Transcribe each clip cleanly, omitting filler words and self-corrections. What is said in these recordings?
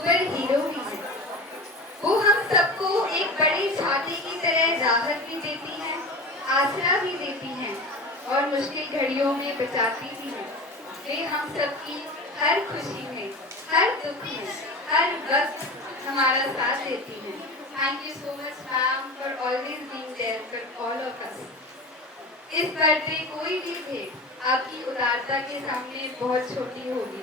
Super hero भी है। वो हम सबको एक बड़ी छाती की तरह राहत भी देती हैं, आसरा भी देती हैं और मुश्किल घड़ियों में बचाती भी हैं। वे हम सबकी हर खुशी में, हर दुख में, हर वक्त हमारा साथ देती हैं। Thank you so much, ma'am, for always being there for all of us. इस बर्थडे कोई भी भेंट आपकी उदारता के सामने बहुत छोटी होगी।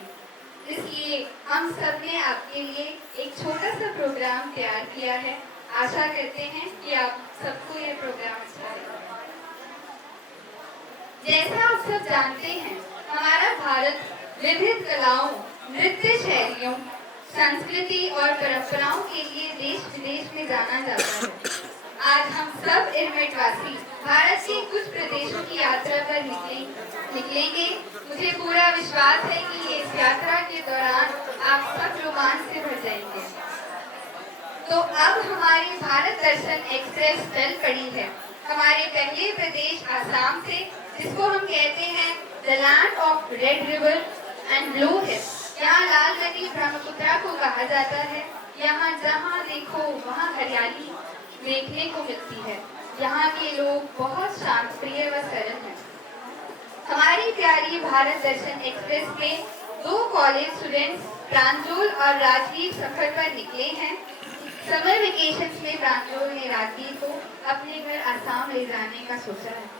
इसलिए हम सब ने आपके लिए एक छोटा सा प्रोग्राम तैयार किया है। आशा करते हैं कि आप सबको यह प्रोग्राम अच्छा लगेगा। जैसा आप सब जानते हैं, हमारा भारत विविध कलाओं, नृत्य शैलियों, संस्कृति और परंपराओं के लिए देश विदेश में जाना जाता है। आज हम सब इरमिटवासी भारत के कुछ प्रदेशों की यात्रा पर निकलेंगे। मुझे पूरा विश्वास है कि इस यात्रा के दौरान आप सब रोमांच से भर जाएंगे। तो अब हमारी भारत दर्शन एक्सप्रेस चल पड़ी है हमारे पहले प्रदेश आसाम से, जिसको हम कहते हैं the land of red river and blue hills. यहाँ लाल नदी ब्रह्मपुत्रा को कहा जाता है। यहाँ जहाँ देखो वहाँ हरियाली देखने को मिलती है। यहाँ के लोग बहुत शांत प्रिय व सरल हैं। हमारी प्यारी भारत दर्शन एक्सप्रेस में 2 कॉलेज स्टूडेंट्स प्रांजल और राजवीर सफर पर निकले हैं। समर वेकेशंस में प्रांजल ने राजवीर को अपने घर आसाम ले जाने का सोचा है।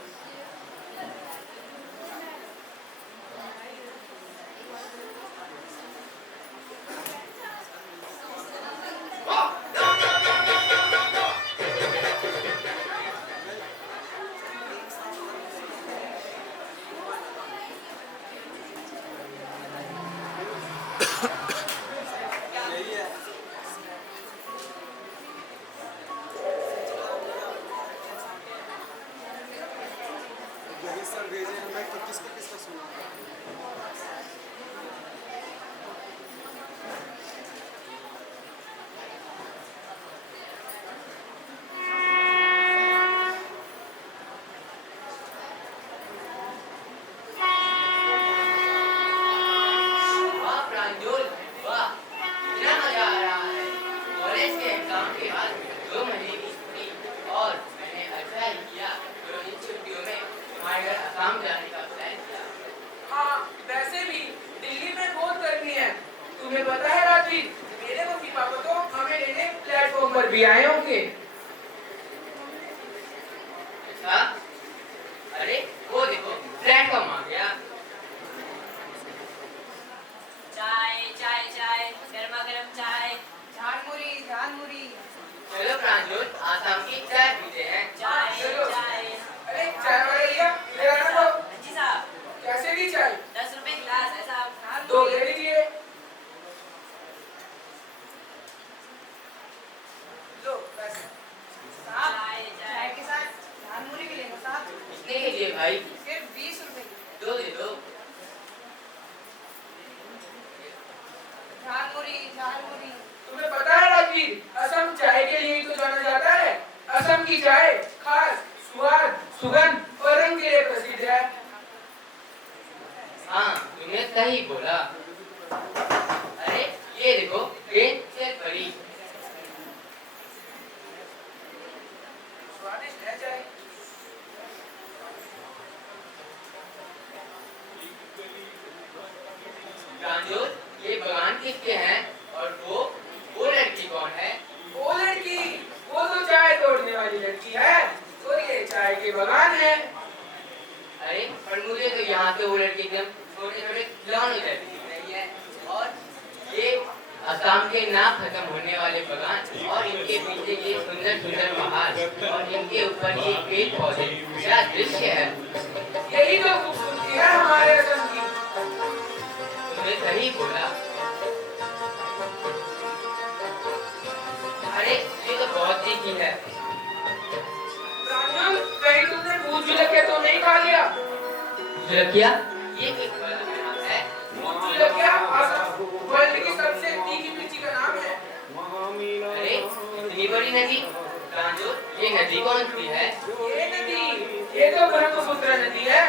भी आए होंगे। अरे वो देखो प्लेटफॉर्म आ गया। चाय चाय चाय, गर्मा गर्म चाय। झालमुरी झालमुरी। चलो प्रांजल, आसाम की चाय पीते हैं। चाय चाय। अरे चाय वाले भैया ले आना दो। जी साहब। कैसे दी चाय? 10 रुपए गिलास है साहब। 2 ले लीजिए। लो पैसे। साहब चाय के साथ झालमुरी भी लेना साहब। कितने के लिए भाई? सिर्फ 20 रुपए। 2 दे दो। झालमुरी झालमुरी। तुम्हें पता है राजवीर, असम चाय के लिए तो जाना जाता है। असम की चाय खास स्वाद, सुगंध और रंग के लिए प्रसिद्ध है। हाँ, तुमने सही बोला। अरे ये देखो, ट्रेन से भरी। स्वादिष्ट है चाय। प्रांजल, ये बगान किसके हैं? और वो लड़की कौन है? वो लड़की, वो तो चाय तोड़ने वाली लड़की है और ये चाय के बगान है। अरे पर मुझे तो यहाँ से वो लड़की एकदम छोटे छोटे खिलौने जैसी दिख रही है। और ये असम के ना खत्म होने वाले बगान और इनके पीछे ये सुंदर सुंदर पहाड़ और इनके ऊपर ये पेड़ पौधे, क्या दृश्य है। यही तो खूबसूरती है हमारे असम की। तुमने सही बोला। अरे ये तो बहुत तीखी है। प्रांजल, कहीं तुमने भूत जुलकिया तो नहीं खा लिया? जुलकिया? ये किस वाला नाम है? भूत जुलकिया असम वर्ल्ड की सबसे तीखी मिर्ची का नाम है। अरे इतनी बड़ी नदी। प्रांजल, ये नदी कौन सी है? ये तो ब्रह्मपुत्र नदी है।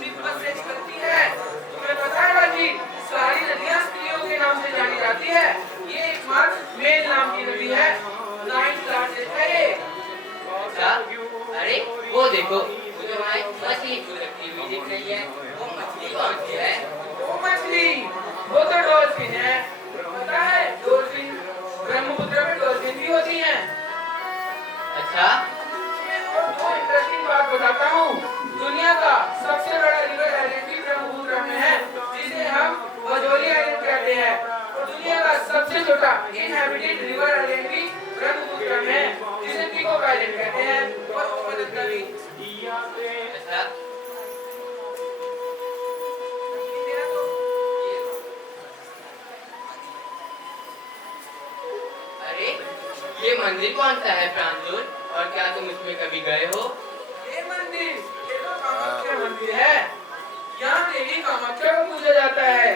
तिब्बत से निकलती है। तुम्हें पता है राजीव, सारी नदियां स्त्रियों के नाम से जानी जाती है। ये मंदिर कौन सा है प्रांजल, और क्या तुम इसमें कभी गए हो? ये मंदिर, ये तो कामाख्या मंदिर है। यहाँ देवी कामाख्या को पूजा जाता है।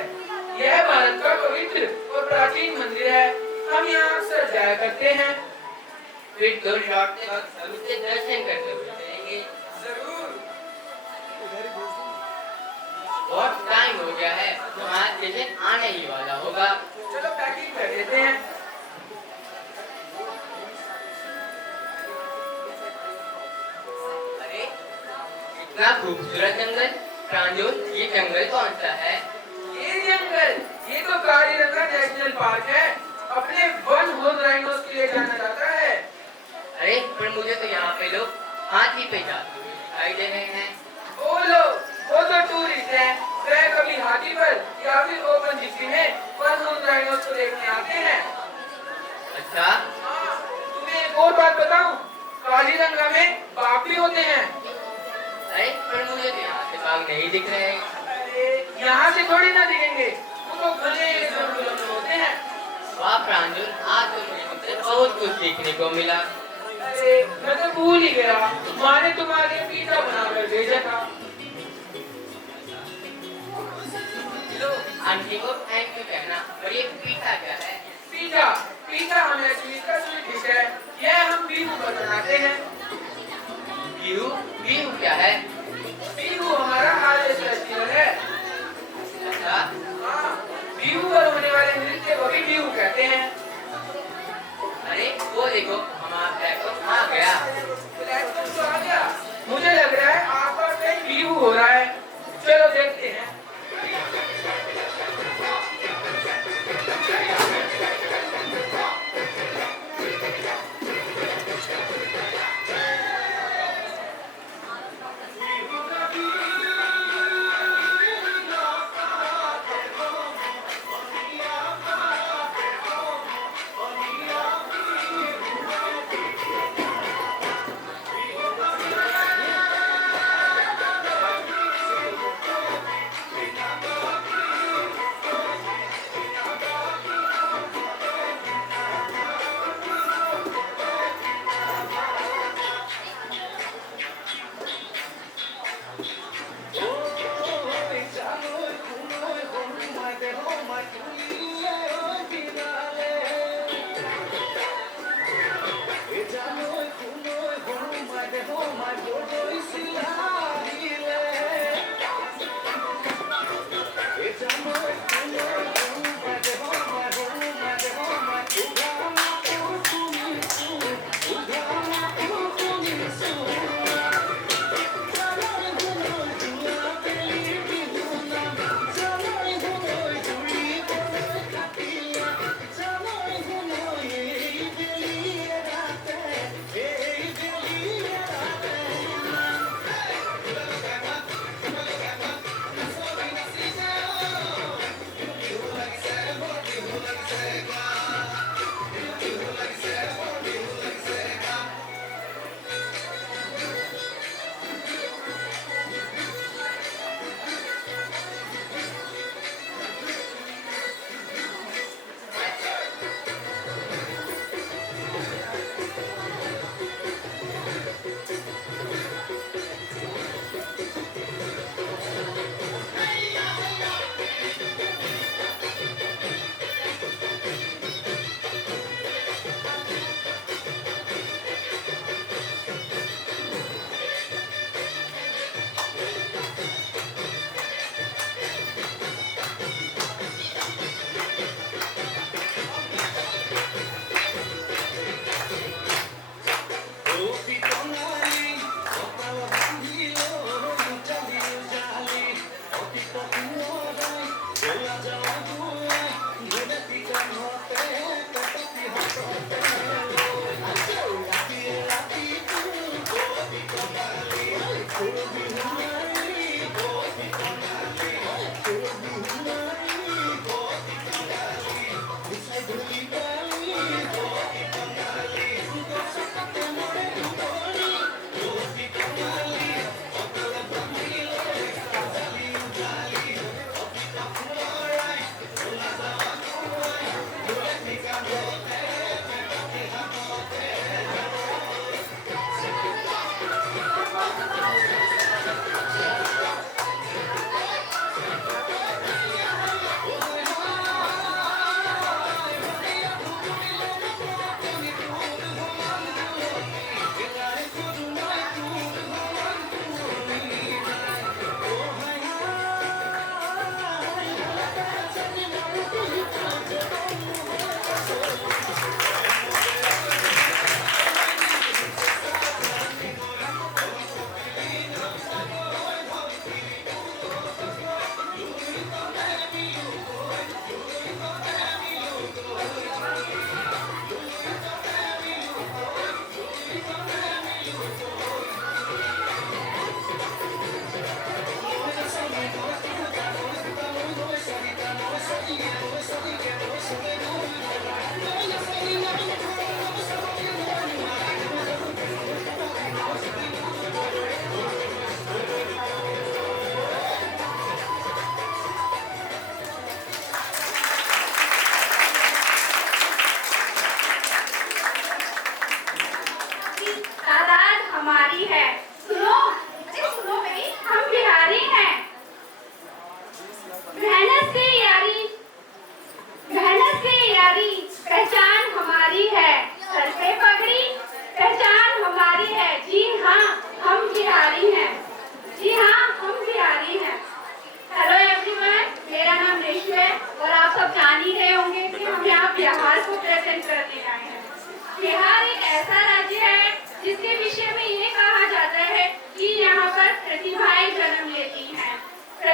यह भारत का पवित्र और प्राचीन मंदिर है। हम यहाँ अक्सर जाया करते हैं। फिर तो लौटते वक्त हम इसके दर्शन करते हुए चलेंगे। जरूर। बहुत टाइम हो गया है, हमारा स्टेशन आने ही वाला होगा। चलो पैकिंग कर लेते हैं। अरे इतना खूबसूरत जंगल, प्रांजल ये जंगल कौन सा है? ये जंगल, ये तो काजीरंगा नेशनल पार्क है। अपने वन हॉर्न राइनोस के लिए जाना जाता है। अरे पर मुझे तो यहाँ पे लोग हाथी पे जाते हुए दिखाई दे रहे हैं। वो तो टूरिस्ट है। वह कभी हाथी पर या फिर ओपन जिप्सी में वन हॉर्न राइनोस को देखने आते हैं। अच्छा, हाँ, तुम्हें एक और बात बताऊं, काजीरंगा में बाघ भी होते हैं। अरे पर मुझे तो यहाँ से बाघ नहीं दिख रहे। अरे यहाँ से थोड़ी ना दिखेंगे, वो तो घने जंगलों में होते हैं। वाह प्रांजल, आज तो मुझे तुमसे बहुत कुछ सीखने को मिला। अरे मैं तो भूल ही गया, माँ ने तुम्हारे लिए पिज्जा बनाकर भेजा था। लो आंटी को थैंक यू कहना। और ये पिज्जा क्या है? पिज्जा, पिज्जा हमें स्वीट का स्वीट डिश है। यह हम बीहू पर बनाते हैं। बिहू? बिहू क्या है? बीहू हमारा आर्य फेस्टिवल है। अच्छा, हाँ, बीहू पर होने वाले नृत्य को भी बीहू कहते हैं। अरे वो देखो हमारा प्लेटफॉर्म आ गया। प्लेटफॉर्म तो आ गया। मुझे लग रहा है आसपास कहीं बीहू हो रहा है। चलो देखते हैं।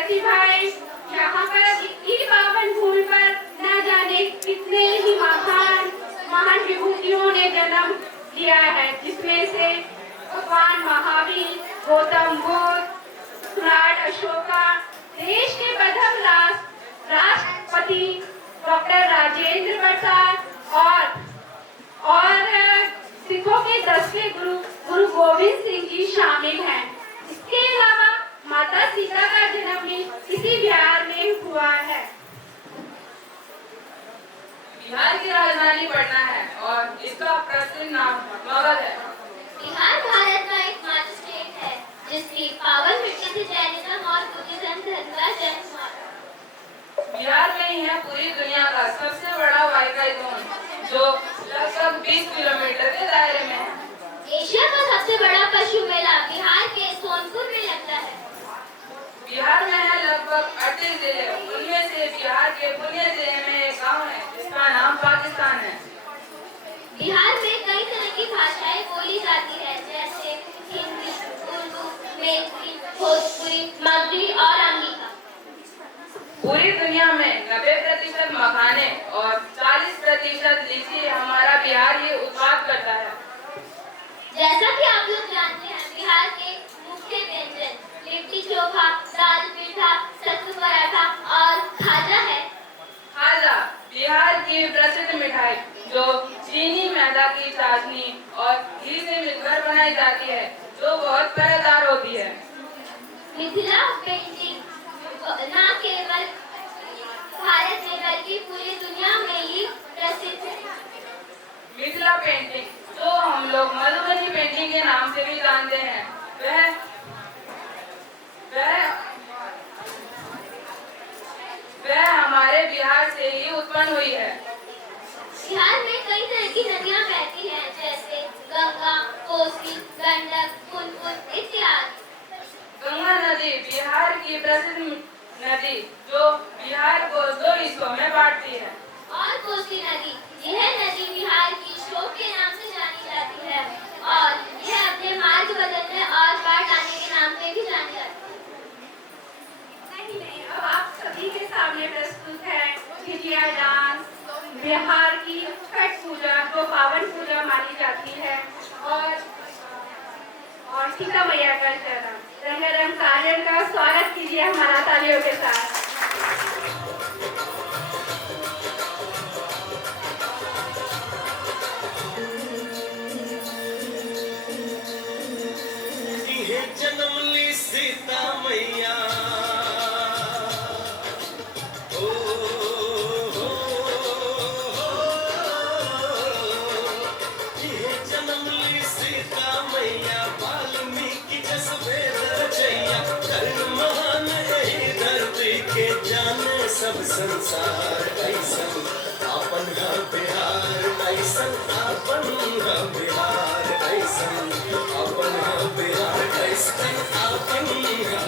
विद्यार्थी भाई, यहाँ पर इतनी पावन भूमि पर न जाने कितने ही महान विभूतियों ने जन्म लिया है, जिसमें से भगवान महावीर, गौतम बुद्ध, सम्राट अशोका, देश के प्रथम राष्ट्रपति डॉक्टर राजेंद्र प्रसाद और सिखों के 10वें गुरु गोविंद सिंह जी शामिल हैं। इसके अलावा माता सीता का जन्म भी इसी बिहार में हुआ है। बिहार की राजधानी पटना है और इसका प्रसिद्ध नाम मगध है। बिहार भारत का एकमात्र स्टेट है जिसकी पावन मिट्टी से जैनिज्म और बुद्धिज्म धर्म का जन्म हुआ। बिहार में ही है पूरी दुनिया का सबसे बड़ा वाईफाई जोन, जो लगभग 20 किलोमीटर के दायरे में है। एशिया का सबसे बड़ा पशु मेला बिहार के सोनपुर में लगता है। बिहार में है लगभग 38 जिले, उनमें से बिहार के पुणे जिले में एक गांव है जिसका नाम पाकिस्तान है। बिहार में कई तरह की भाषाएं बोली जाती है, जैसे हिंदी, उर्दू, मैथिली, भोजपुरी, मगधी और अंगिका। पूरी दुनिया में 90% मखाने और 40% लीची हमारा बिहार ही उत्पाद करता है। जैसा कि आप लोग जानते हैं, बिहार के मुख्य व्यंजन लिट्टी चोखा, दाल पीठा, सत्तू पराठा और खाजा है। खाजा बिहार की प्रसिद्ध मिठाई जो चीनी, मैदा की चाशनी और घी से मिलकर बनाई जाती है, जो बहुत मजेदार होती है। मिथिला पेंटिंग न केवल भारत में बल्कि पूरी दुनिया में ही प्रसिद्ध है। मिथिला पेंटिंग, जो हम लोग मधुबनी पेंटिंग के नाम से भी जानते हैं, वह हमारे बिहार से ही उत्पन्न हुई है। बिहार में कई तरह की नदियां बहती हैं, जैसे गंगा, कोसी, गंडक, पुनपुन इत्यादि। गंगा नदी बिहार की प्रसिद्ध नदी, जो बिहार को 2 हिस्सों में बांटती है। और कोसी नदी, यह नदी बिहार की शोक के नाम से जानी जाती है और यह अपने मार्ग बदलने और बाढ़ लाने के नाम से भी जानी जाती है। नहीं, अब आप सभी के सामने प्रस्तुत है झिझिया डांस। बिहार की छठ पूजा को पावन पूजा मानी जाती है और सीता मैया का चरण रंगारंग साजन का स्वागत कीजिए हमारा तालियों के साथ। जन्म ली सीता मैया, ओ ये जन्म ली सीता मैया, वाल्मीकि जस वेद रचैया, कर्ण महान यही धरती के जाने सब संसार। ऐसन आपन है बिहार, ऐसन आपन है बिहार, ऐसन आपन है बिहार, ऐसन आपन है।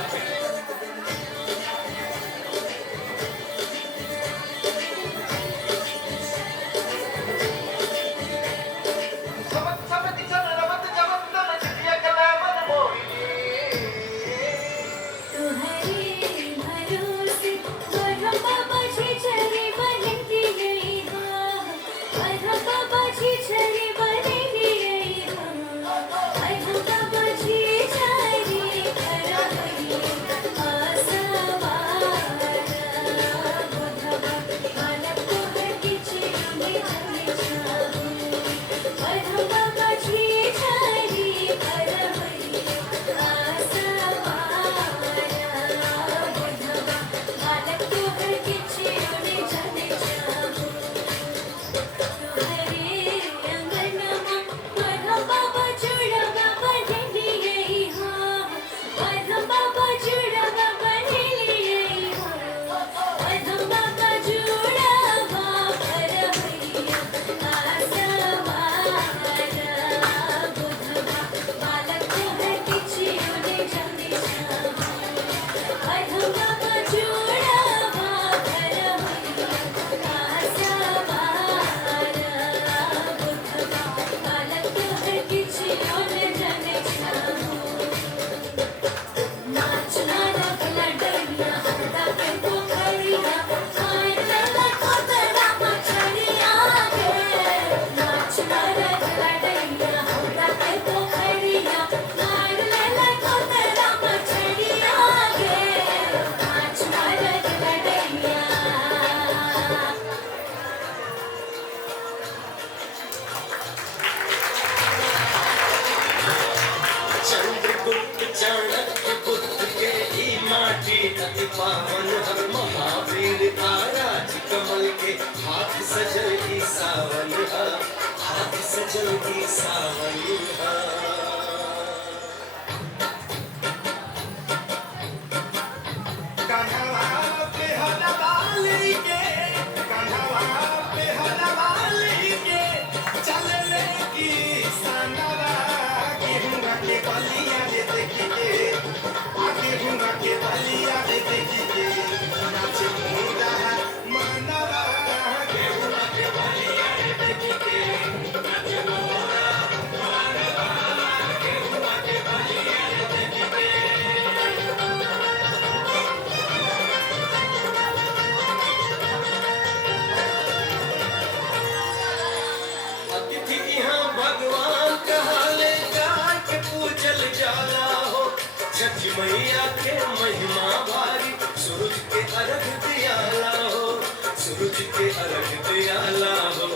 के अति पावन महावीर आराज कमल के हाथ सजल की सावन हाथ सजल की सावन मैया के महिमा भारी सूरज के अर्घ दियाला हो सूरज के अर्घ दियाला हो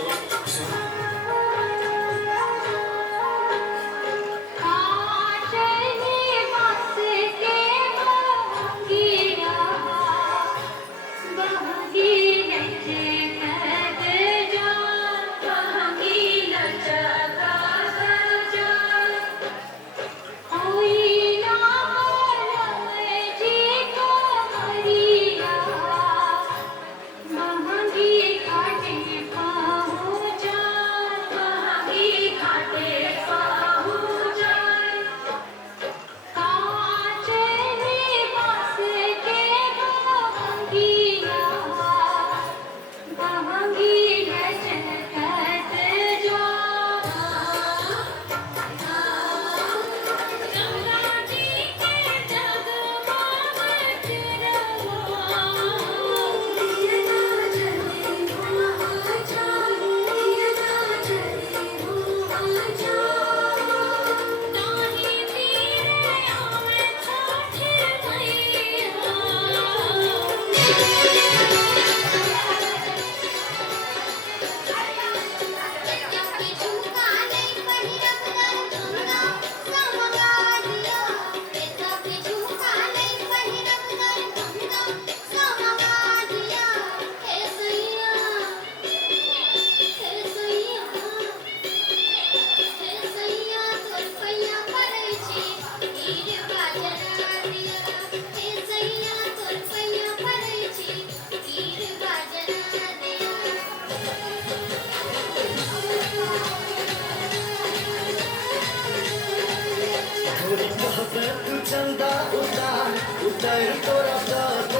चंदा उतार तोरा दाद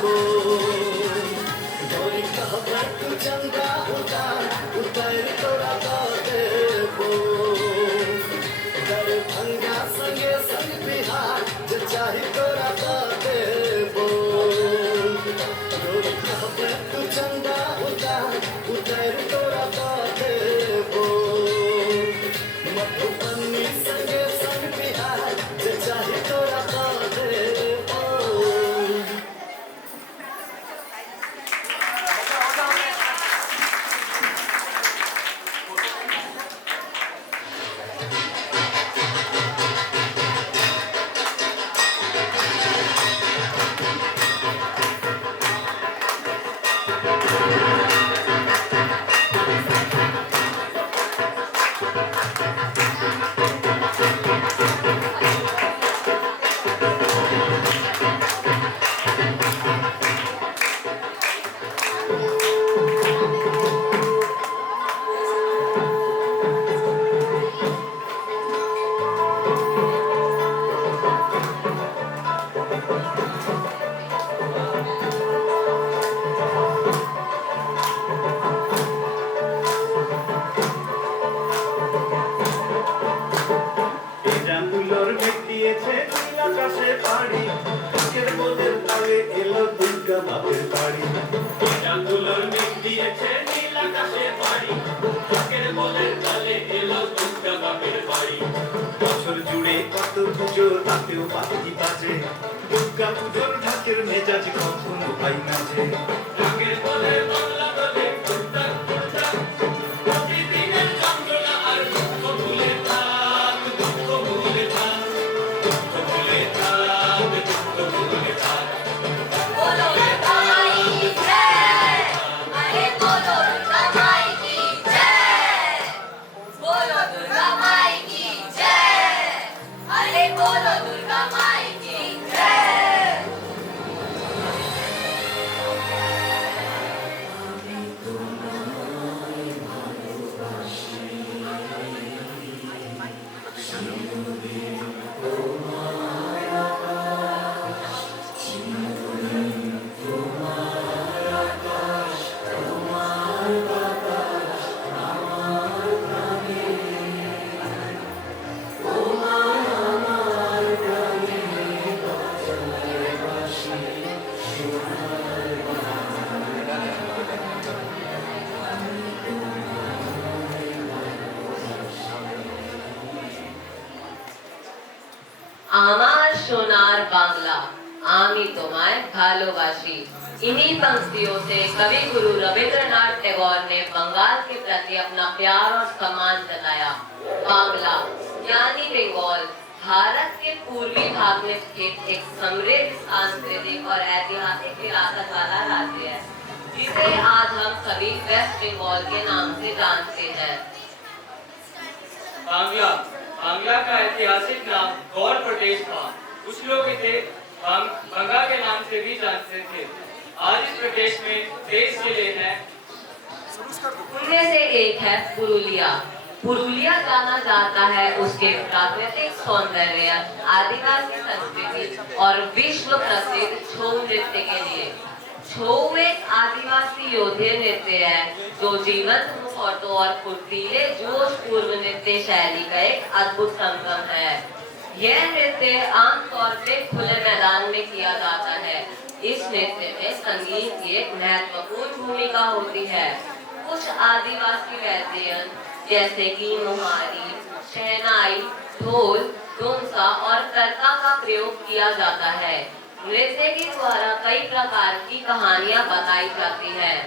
को डोरी कहबा तू चंदा उतार तोरा दाद को दरभंगा संगे संग बिहार जे चाही तोरा दाद को डोरी कहबा तू चंदा उतार तोरा दाद को मधुबनी संगे संग बिहार जे चाही तोरा दाद को বছর জুড়ে কত পুজো তাতেও পাখি বাজে দুর্গা পুজোর ঢাকের মেজাজ কখনো পাই না যে ঢাকের বলে বাংলা বলে প্রতিদিনের যন্ত্রণা আর দুঃখ ভুলে থাক দুঃখ ভুলে থাক দুঃখ ভুলে থাক দুঃখ ভুলে থাক আমায় ভালোবাসি। इन्हीं पंक्तियों से कवि गुरु रविंद्रनाथ टैगोर ने बंगाल के प्रति अपना प्यार और सम्मान जताया। बांग्ला यानी बंगाल भारत के पूर्वी भाग में स्थित एक समृद्ध सांस्कृतिक और ऐतिहासिक विरासत वाला राज्य है, जिसे आज हम सभी वेस्ट बंगाल के नाम से जानते हैं। बांग्ला का ऐतिहासिक नाम गौड़ प्रदेश था। कुछ लोग इसे बंगा के नाम से भी जानते थे। आज इस प्रदेश में 23 जिले हैं। उनमें से एक है पुरुलिया। पुरुलिया जाना जाता है उसके प्राकृतिक सौंदर्य, आदिवासी संस्कृति और विश्व प्रसिद्ध छऊ नृत्य के लिए। छऊ एक आदिवासी योद्धे नृत्य है जो जीवंत मुखौटों और फुर्तीले जोश पूर्व नृत्य शैली का एक अद्भुत संगम है। यह नृत्य आमतौर पे खुले मैदान में किया जाता है। इस नृत्य में संगीत की एक महत्वपूर्ण भूमिका होती है। कुछ आदिवासी वाद्य जैसे कि मुहारी, शहनाई, ढोल, धुमसा और करका का प्रयोग किया जाता है। नृत्य के द्वारा कई प्रकार की कहानियां बताई जाती हैं।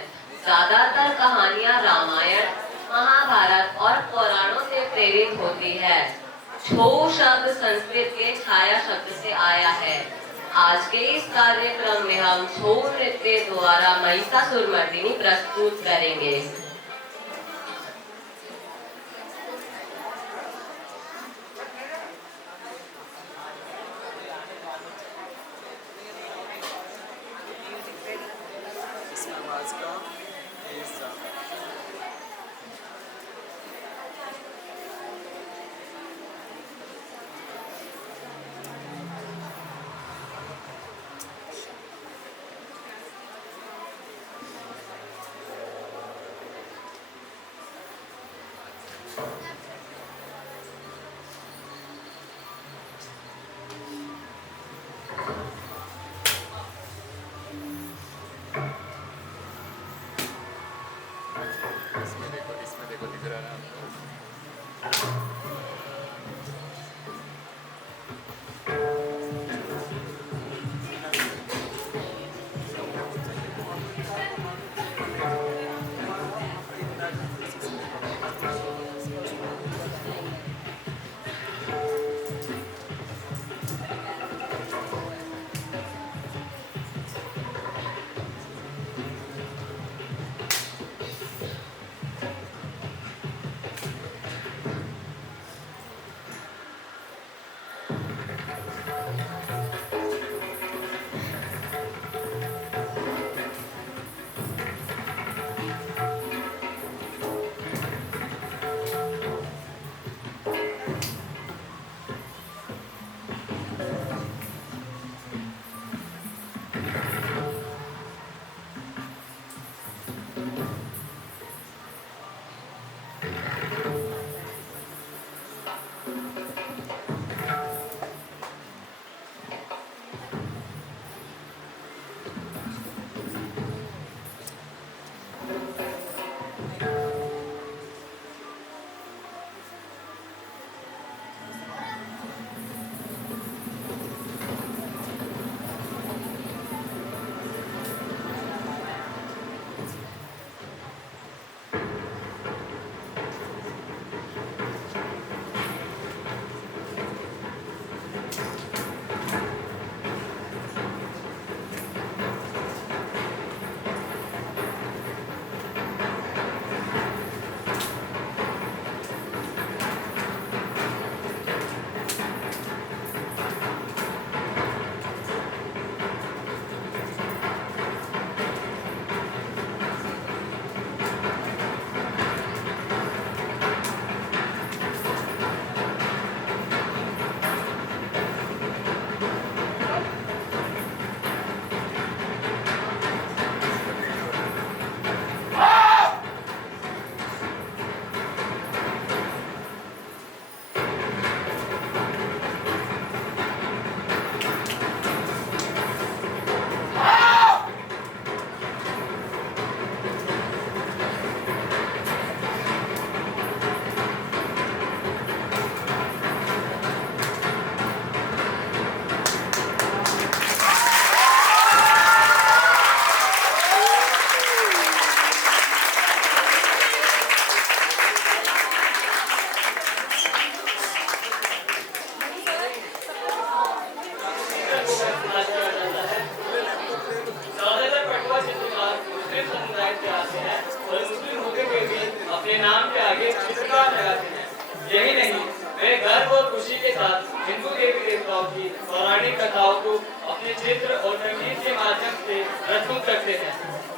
ज्यादातर कहानियां रामायण, महाभारत और पुराणों से प्रेरित होती है। छऊ शब्द संस्कृत के छाया शब्द से आया है। आज के इस कार्यक्रम में हम छऊ नृत्य द्वारा महिषासुरमर्दिनी प्रस्तुत करेंगे। पौराणिक कथाओं को अपने चित्र और संगीत के माध्यम से प्रस्तुत करते हैं।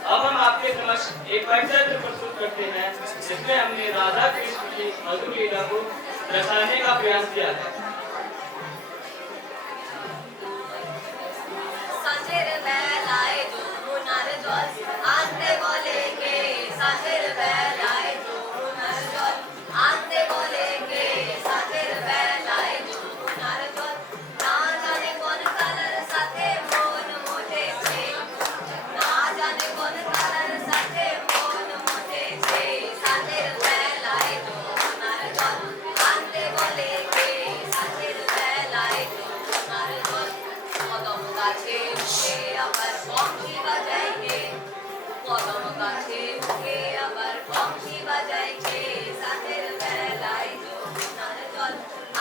अब हम आपके समक्ष एक पटचित्र प्रस्तुत करते हैं जिसमें हमने राधा कृष्ण की मधुर लीला को दर्शाने का प्रयास किया है। सांझेर बेलाए যমুনার জল আনতে বলে কে सांझेर বেলায় যমুনার জল আনতে বলে কে सांझेर বেলায় যমুনার জল না জানে কোন কালার সাথে মন মোটেছে না জানে কোন কালার সাথে মন মোটেছে सांझेर বেলায় যমুনার জল আনতে বলে কে सांझेर বেলায় যমুনার জল কদম গাছে উঠে আবার বংশী বাজাইকে কদম গাছে উঠে আবার বংশী বাজাইকে সাঁঝের বেলায় যমুনার জল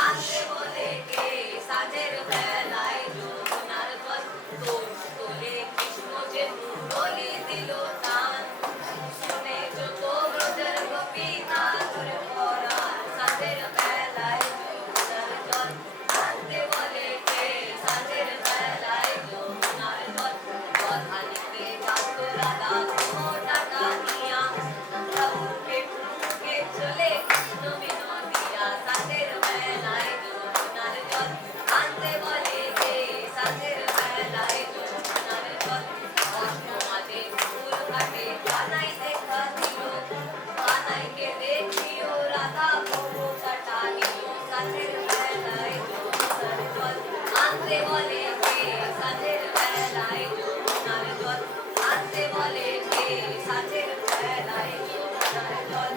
আনতে বলে কে সাঁঝের বেলায় যমুনার জল তোলে কৃষ্ণ যে মুরলি দিল টান শুনে যত ব্রজের গোপী নাচুর পরাণ সাঁঝের বেলায় যমুনার জল আনতে বলে কে সাঁঝের বেলায় যমুনার জল বধানিতে যাত রাধা ঘোটা টানিয়া প্রভুকে প্রভুকে চলে কৃষ্ণ বিনোদিয়া সাঁঝের বেলায় যমুনার জল আনতে বলে কে সাঁঝের বেলায় যমুনার জল কৃষ্ণ মাঝে ফুল কাটে কানাই দেখা দিল কানাইকে দেখিও রাধা ঘোটা টানিল সাঁঝের বেলায় যমুনার জল আনতে বলে কে সাঁঝের বেলায় যমুনার জল আনতে বলে কে সাঁঝের বেলায় যমুনার জল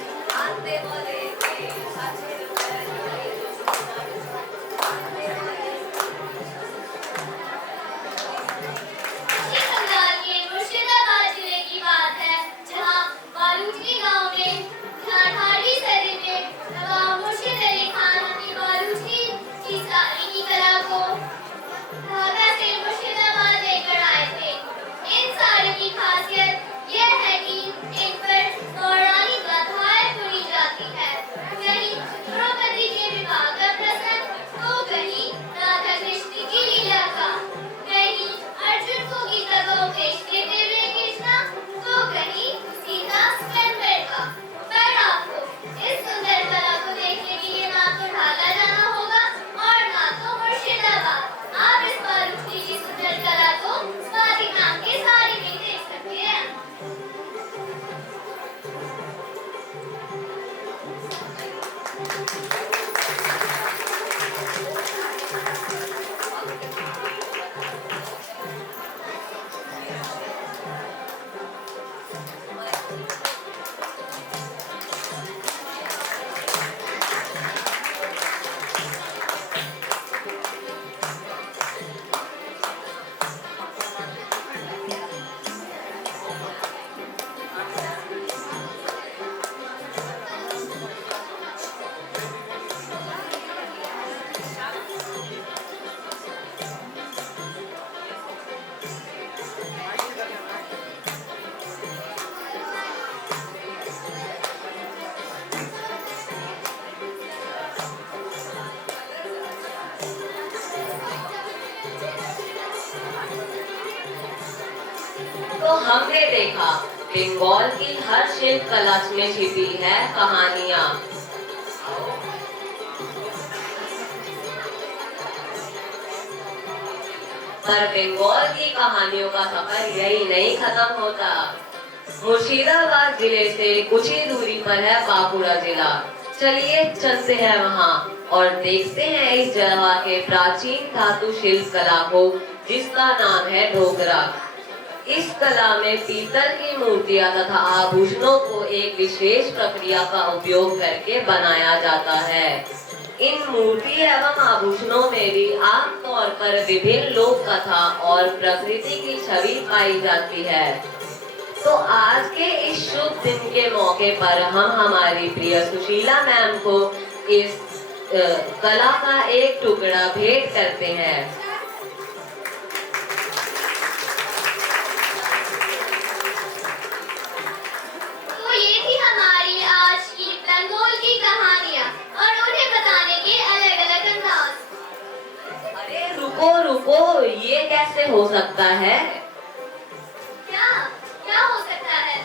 আনতে বলে কে সাঁঝের বেলায় যমুনার জল আনতে বলে ये बंगाल के मुर्शिदाबाद जिले की बात है, जहाँ बालूची गांव में ठाठारी शहर में नवाब मुर्शिद अली खान अपनी बालूची की साड़ी की कला को ढाका से मुर्शिदाबाद लेकर आए थे। इन साड़ी की खासियत यह है कि इन पर पौराणिक गाथाएं बुनी जाती है। कहीं द्रौपदी के विवाह का प्रसंग, तो कहीं राधा कृष्ण की लीला का, कहीं अर्जुन को गीता का उपदेश देते हुए कृष्णा, तो कहीं सीता स्वयंवर का। पर आपको इस सुंदर कला को देखने के लिए ना तो ढाका जाना होगा और ना तो मुर्शिदाबाद। आप इस बालूची की सुंदर कला को स्वाति नाम के साड़ी में देख सकते हैं। तो हमने देखा बंगाल की हर शिल्प कला में छिपी है कहानियाँ। पर बंगाल की कहानियों का सफर यही नहीं खत्म होता। मुर्शिदाबाद जिले से कुछ ही दूरी पर है बांकुड़ा जिला। चलिए चलते हैं वहाँ और देखते हैं इस जगह के प्राचीन धातु शिल्प कला को, जिसका नाम है ढोकरा। इस कला में पीतल की मूर्तियां तथा आभूषणों को एक विशेष प्रक्रिया का उपयोग करके बनाया जाता है। इन मूर्ति एवं आभूषणों में भी आमतौर पर विभिन्न लोक कथा और प्रकृति की छवि पाई जाती है। तो आज के इस शुभ दिन के मौके पर हम हमारी प्रिय सुशीला मैम को इस कला का एक टुकड़ा भेंट करते हैं। तो ये थी हमारी आज की बंगाल की कहानियाँ और उन्हें बताने के अलग अलग अंदाज। अरे रुको रुको है? क्या क्या हो सकता है?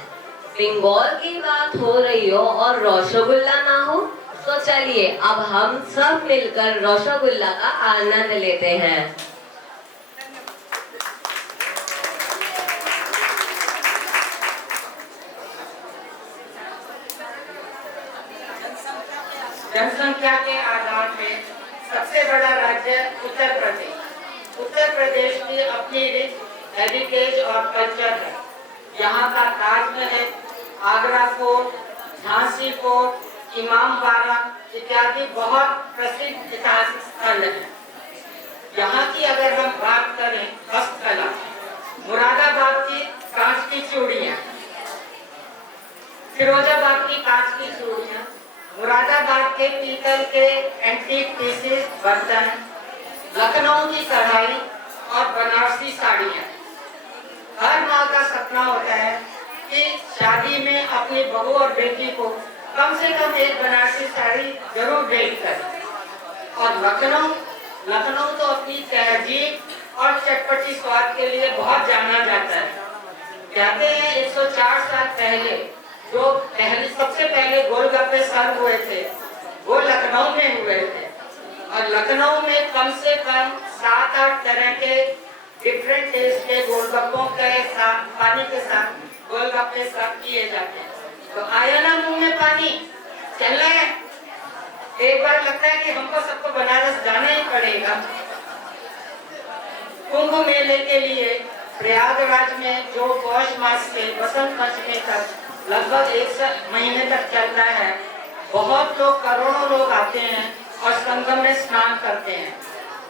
बंगाल की बात हो रही हो और रसगुल्ला ना हो, तो चलिए अब हम सब मिलकर रसगुल्ला का आनंद लेते हैं। जनसंख्या के आधार में सबसे बड़ा राज्य उत्तर प्रदेश। उत्तर प्रदेश की अपनी रिच हेरिटेज और कल्चर है। यहाँ का ताजमहल, आगरा फोर्ट, झांसी फोर्ट, इमामबाड़ा इत्यादि बहुत प्रसिद्ध ऐतिहासिक स्थल हैं। यहाँ की अगर हम बात करें हस्तकला, मुरादाबाद की कांच की चूड़ियाँ, फिरोजाबाद की कांच की चूड़ियाँ, मुरादाबाद के पीतल के एंटीक पीसेस बर्तन, लखनऊ की कढ़ाई और बनारसी साड़ियाँ। हर माँ का सपना होता है कि शादी में अपनी बहू और बेटी को कम से कम एक बनारसी साड़ी जरूर भेंट करें। और लखनऊ तो अपनी तहजीब और चटपटी स्वाद के लिए बहुत जाना जाता है। कहते हैं 104 साल पहले जो सबसे पहले गोलगप्पे सर्व हुए थे वो लखनऊ में हुए थे। और लखनऊ में कम से कम 7-8 तरह के डिफरेंट टेस्ट के गोलगप्पों के साथ पानी के साथ गोलगप्पे सर्व किए जाते हैं। तो आया ना मुंह में पानी, चल रहा है। एक बार लगता है कि हमको सबको बनारस जाना ही पड़ेगा। कुंभ मेले के लिए प्रयागराज में जो पौष मास से बसंत पंचमी तक लगभग 1 महीने तक चलता है, बहुत लोग, करोड़ों लोग आते हैं और संगम में स्नान करते हैं।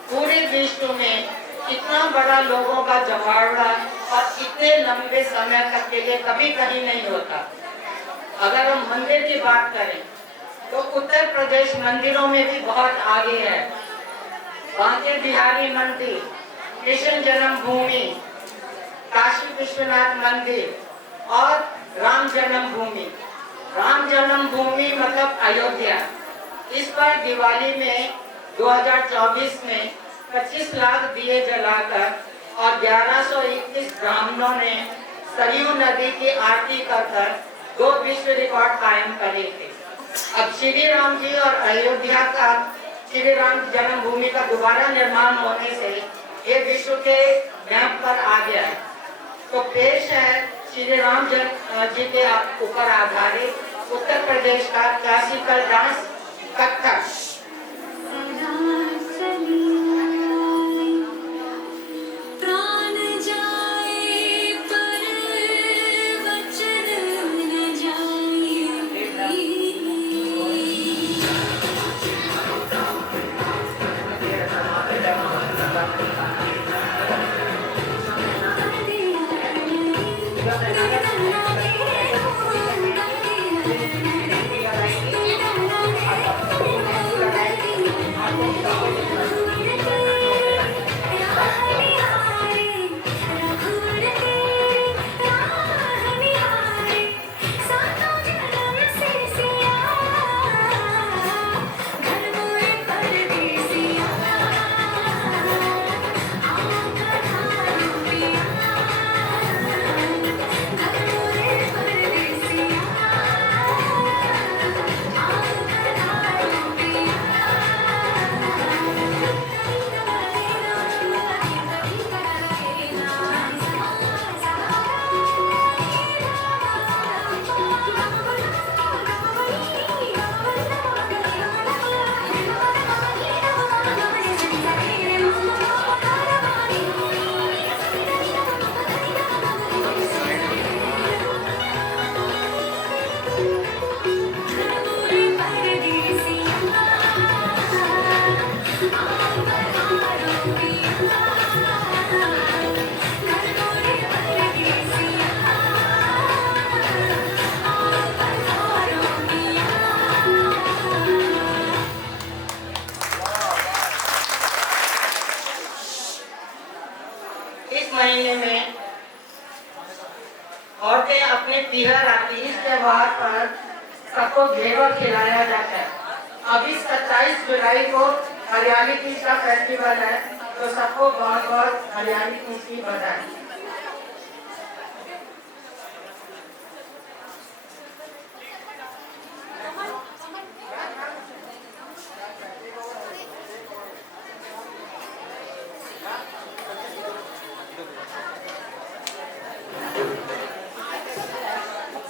पूरे विश्व में इतना बड़ा लोगों का जमावड़ा और इतने लंबे समय तक के लिए कभी कहीं नहीं होता। अगर हम मंदिर की बात करें तो उत्तर प्रदेश मंदिरों में भी बहुत आगे है। बांके बिहारी मंदिर, कृष्ण जन्मभूमि, काशी विश्वनाथ मंदिर और राम जन्मभूमि। राम जन्मभूमि मतलब अयोध्या। इस बार दिवाली में 2024 में 25 लाख दिए जलाकर और 1121 ब्राह्मणों ने सरयू नदी की आरती कर 2 विश्व रिकॉर्ड कायम करे थे। अब श्री राम जी और अयोध्या का, श्री राम जन्मभूमि का दोबारा निर्माण होने से ये विश्व के मैप पर आ गया है। तो पेश है श्री राम जी के ऊपर आधारित उत्तर प्रदेश का क्लासिकल डांस कथक। औरतें अपने पीहर आती, इस त्योहार पर सबको घेवर खिलाया जाता है। अभी 27 जुलाई को हरियाली तीज का फेस्टिवल है। तो सबको बहुत बहुत हरियाली तीज की बधाई।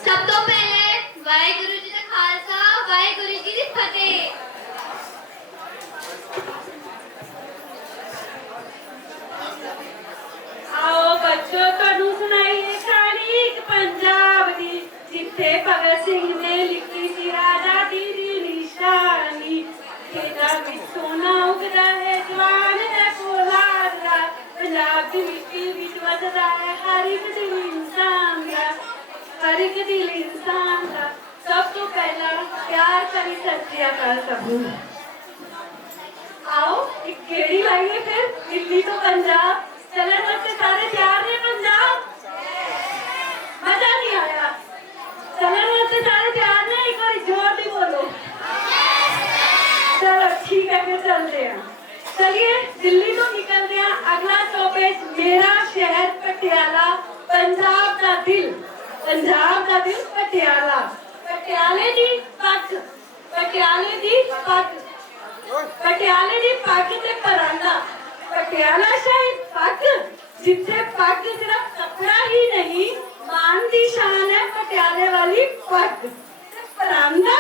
सब तो पहले वाहेगुरु जी का खालसा वाहेगुरु जी की फतेह। आओ बच्चों तनु सुनाइए कहानी एक पंजाब दी जिथे भगत सिंह ने लिखी सी आजादी दी निशानी। खेतां विच सोना उगदा है जवान है फौलाद दा पंजाब दी मिट्टी विच वसदा है हर एक दिल इंसान दा हर एक दिल इंसान दा। सब तो पहला प्यार करी सत श्री अकाल सबनूं। आओ एक गेड़ी लाइए फिर दिल्ली तो पंजाब चलन वास्ते सारे तैयार ने पंजाब। मजा नहीं आया चलन वास्ते सारे तैयार ने एक बार जोर दी बोलो। चलो ठीक है फिर चलते हैं। चलिए दिल्ली तो निकलते हैं। अगला स्टॉपेज मेरा शहर पटियाला पंजाब का दिल पटियाला। पटियाले दी पग पटियाले दी पग ते परांदा। पटियाला शहर पग जिथे पग सिर्फ कपड़ा ही नहीं मान दी शान है पटियाले वाली पग। परांदा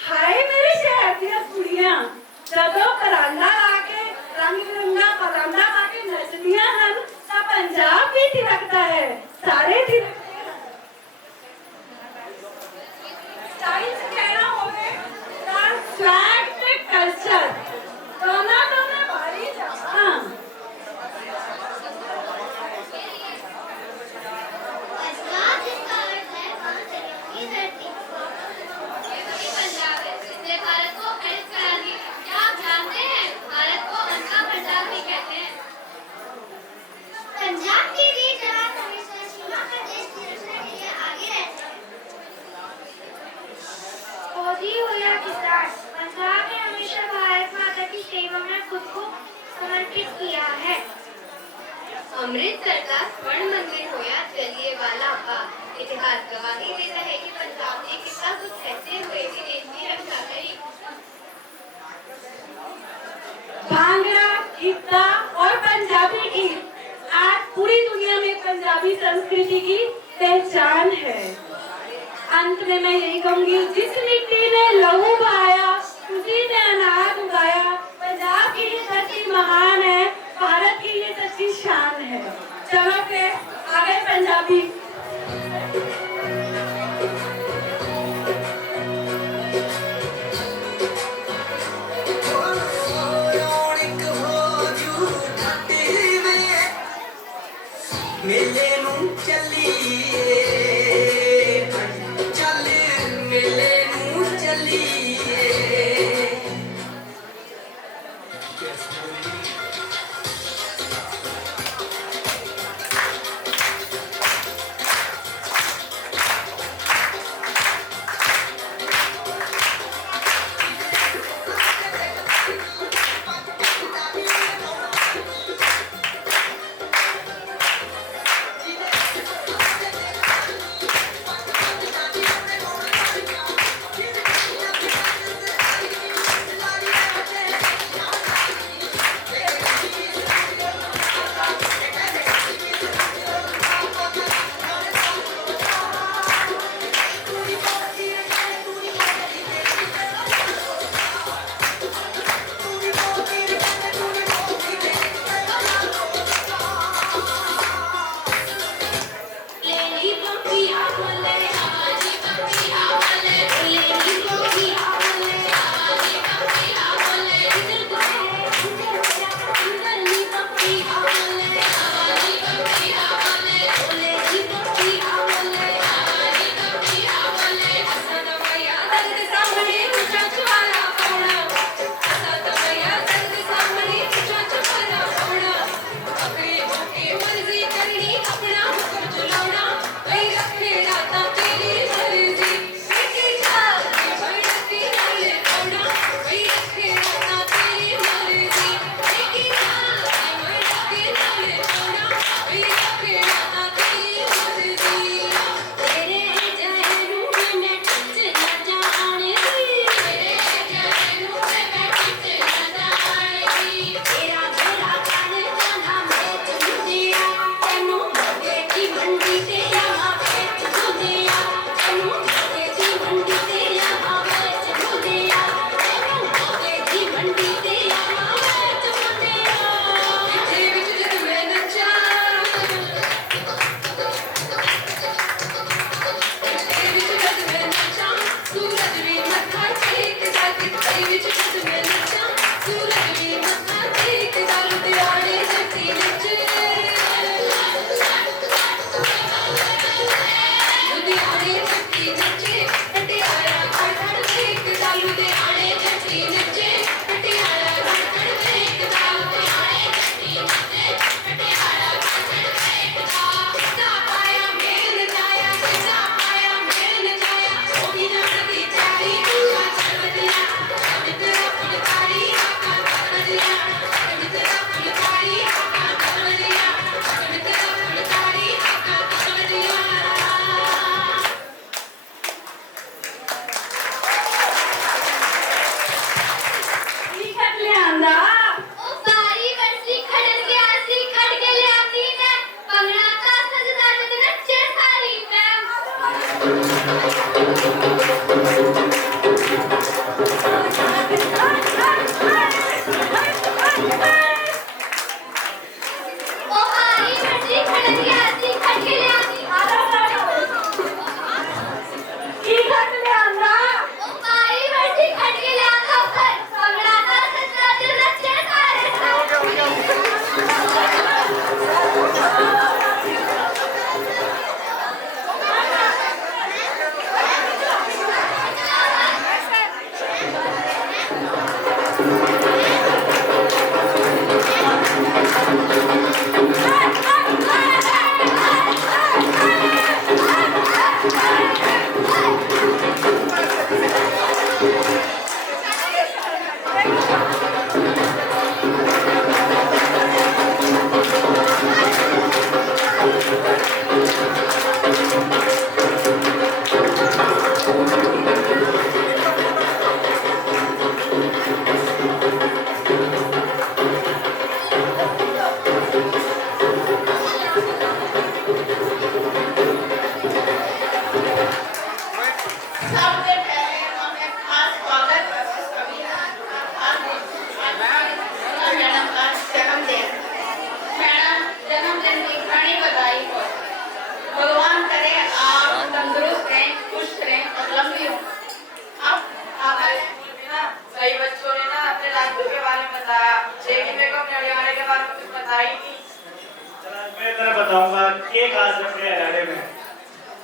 हाय मेरे शहर दी कुड़ियां जदों परांदा आके रंग बिरंगा परांदा आके नचदियां हन तां पंजाब भी थिरकदा है सारे थिरकदे हैं। स्टाइल से कहना होवे तां स्वैग ते कल्चर दोनों भारी जाना। पंजाब जिसका अर्थ है मातृभूमि की धरती। ये पंजाब है जिसने भारत को हरित क्रांति। क्या आप जानते हैं भारत को अनका पंजाब भी कहते हैं। पंजाब के वीर जवान हमेशा सीमा पर देश की रक्षा के लिए आगे रहते हैं। फौजी हो या किसान पंजाब ने हमेशा भारत माता की सेवा में खुद को समर्पित किया है। अमृतसर का स्वर्ण मंदिर हो या जलियांवाला बाग इतिहास गवाही देता है कि पंजाब ने कितना कुछ सहते हुए भी देश की रक्षा करी। भांगड़ा गिद्दा और पंजाबी गीत आज पूरी दुनिया में पंजाबी संस्कृति की पहचान है। अंत में मैं यही कहूंगी जिस मिट्टी ने लहू बहाया उसी ने अनाज उगाया। पंजाब की ये धरती महान है भारत की ये सच्ची शान है। चलो फिर आगे पंजाबी। मेले नूं चलिए चल मेले नूं चलिए।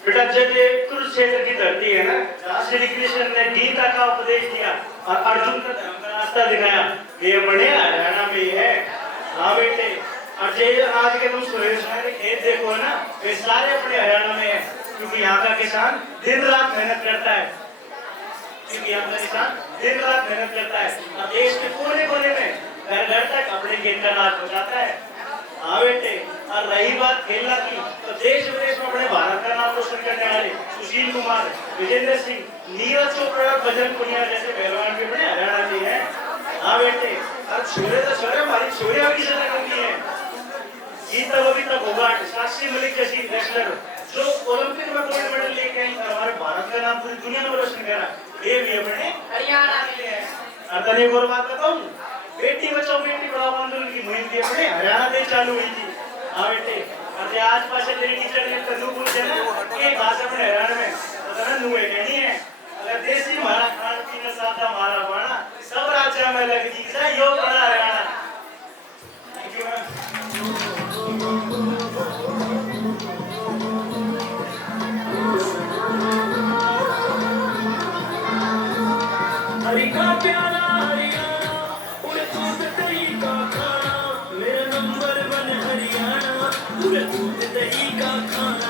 बेटा जब ये कुरुक्षेत्र की धरती है ना, जहाँ श्री कृष्ण ने गीता का उपदेश दिया और अर्जुन का धर्म का रास्ता दिखाया, ये बड़े हरियाणा में ही है। हाँ बेटे, और ये आज के तुम सुरेश खेत देखो ना, वे सारे अपने हरियाणा में है, क्योंकि यहाँ का किसान दिन रात मेहनत करता है, क्योंकि यहाँ का किसान दिन रात मेहनत करता है और देश के कोने कोने में घर घर तक अपने खेत का नाच बजाता है। हाँ बेटे, और रही बात खेलना की, तो देश विदेश में अपने भारत का नाम रोशन करने वाले सुशील कुमार, विजेंद्र सिंह, नीरज चोपड़ा, बजरंग पुनिया जैसे पहलवान भी अपने हरियाणा के हैं। हाँ बेटे, अब छोरे तो छोरे, हमारी छोरियां भी शतक होती है। गीता बबीता फोगाट, साक्षी मलिक जैसी रेसलर जो ओलंपिक में गोल्ड मेडल लेके आई, हमारे भारत का नाम पूरी दुनिया में रोशन करा, ये भी अपने हरियाणा में है। और तने एक और बात बताऊं, बेटी बचाओ बेटी पढ़ाओ आंदोलन की मुहिम भी अपने हरियाणा में चालू हुई थी। हाँ बेटे, और आज पासे मेरी टीचर ने कद्दू पूछे ना कि भाषा अपने हरियाणा में तो ना नुए कहनी है, अगर देसी हमारा खान पीना सादा हमारा बाणा, सब राज्य में लग जी सा यो बड़ा Haryana. Thank you ma'am. Hari का प्यारा हरियाणा, उड़े दूध दही का खाना, मेरा नंबर वन हरियाणा, उड़े दूध दही का खाना।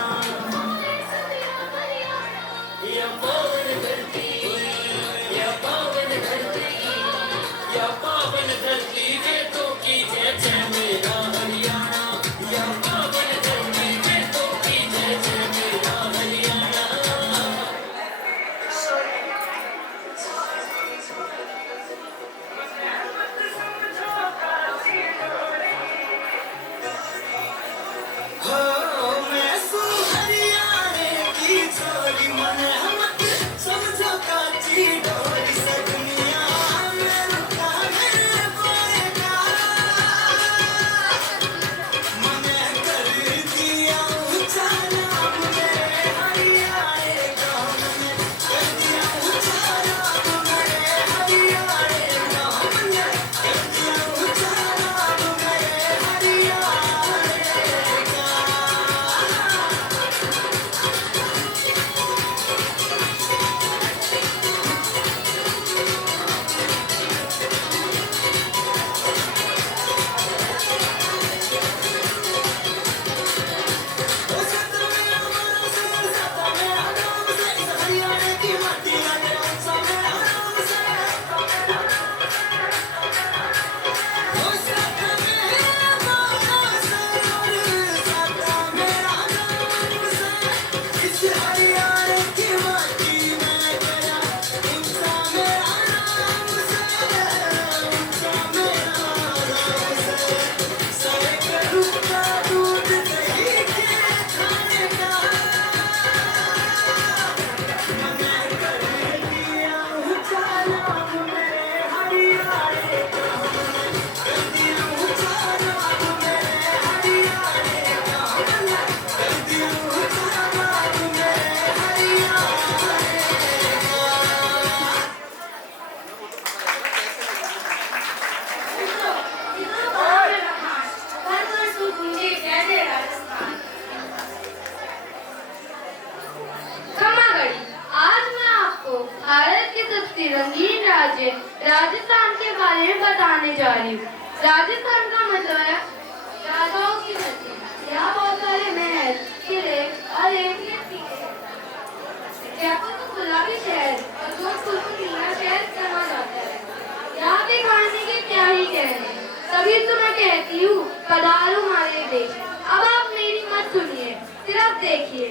भारत के सबसे रंगीन राज्य राजस्थान के बारे में बताने जा रही हूँ। राजस्थान का मतलब है राजाओं की धरती। यहाँ बहुत सारे महल, किले और ऐतिहासिक हैं। जयपुर को गुलाबी शहर और जोधपुर को नीला शहर कहा जाता है। यहाँ के खाने के क्या ही कहने, तभी तो मैं कहती हूँ पधारो हमारे देश। अब आप मेरी मत सुनिए, सिर्फ देखिए।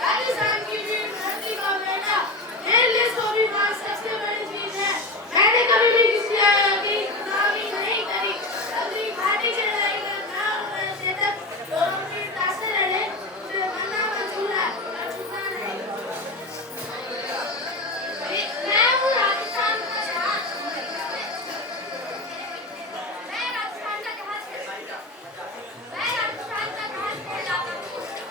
राजस्थान की धरती का बेटा, मेरे लिए स्वाभिमान सबसे बड़ी चीज है। मैंने कभी भी किसी की गुलामी नहीं करी। अपनी घाटी से लेकर गांव से तक दोनों की तासे लड़े, मुझे मरना मंजूर है, पर छूना नहीं। मैं हूँ राजस्थान का जहाज। मैं राजस्थान का जहाज कहलाता हूँ।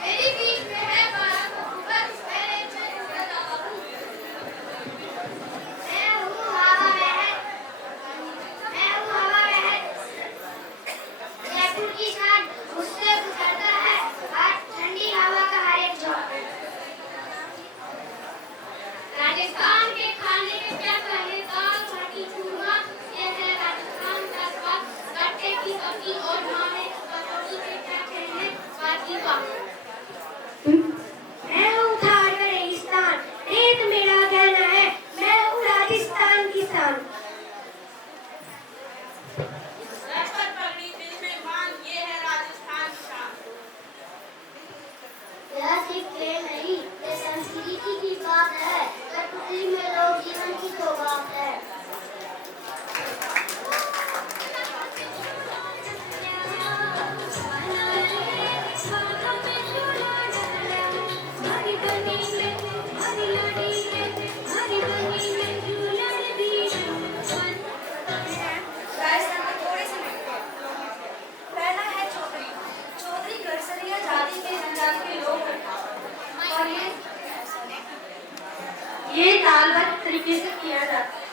मेरी बीच में है 12 अक्टूबर, मेरे में गुजरता हूँ। मैं हूँ हवा महल। जयपुर की शान मुझसे गुजरता है आज ठंडी हवा का हर एक झोंका। राजस्थान के खाने के क्या कहे, दाल बाटी चूरमा, ये है राजस्थान का स्वाद। गट्टे की सब्जी और मावे कचौड़ी के क्या कहने, बाकी बात। मैं हूँ थार का रेगिस्तान, रेत मेरा कहना है, मैं हूँ राजस्थान की शान। यह सिर्फ खेल नहीं, ये संस्कृति की बात है। कठपुतली में लोक जीवन की तो बात है। राजस्थान में थोड़े से पहला है चौधरी। चौधरी गढ़सरिया जाति के जनजाति के लोग हैं और ये तालबद्ध तरीके से किया जाता है।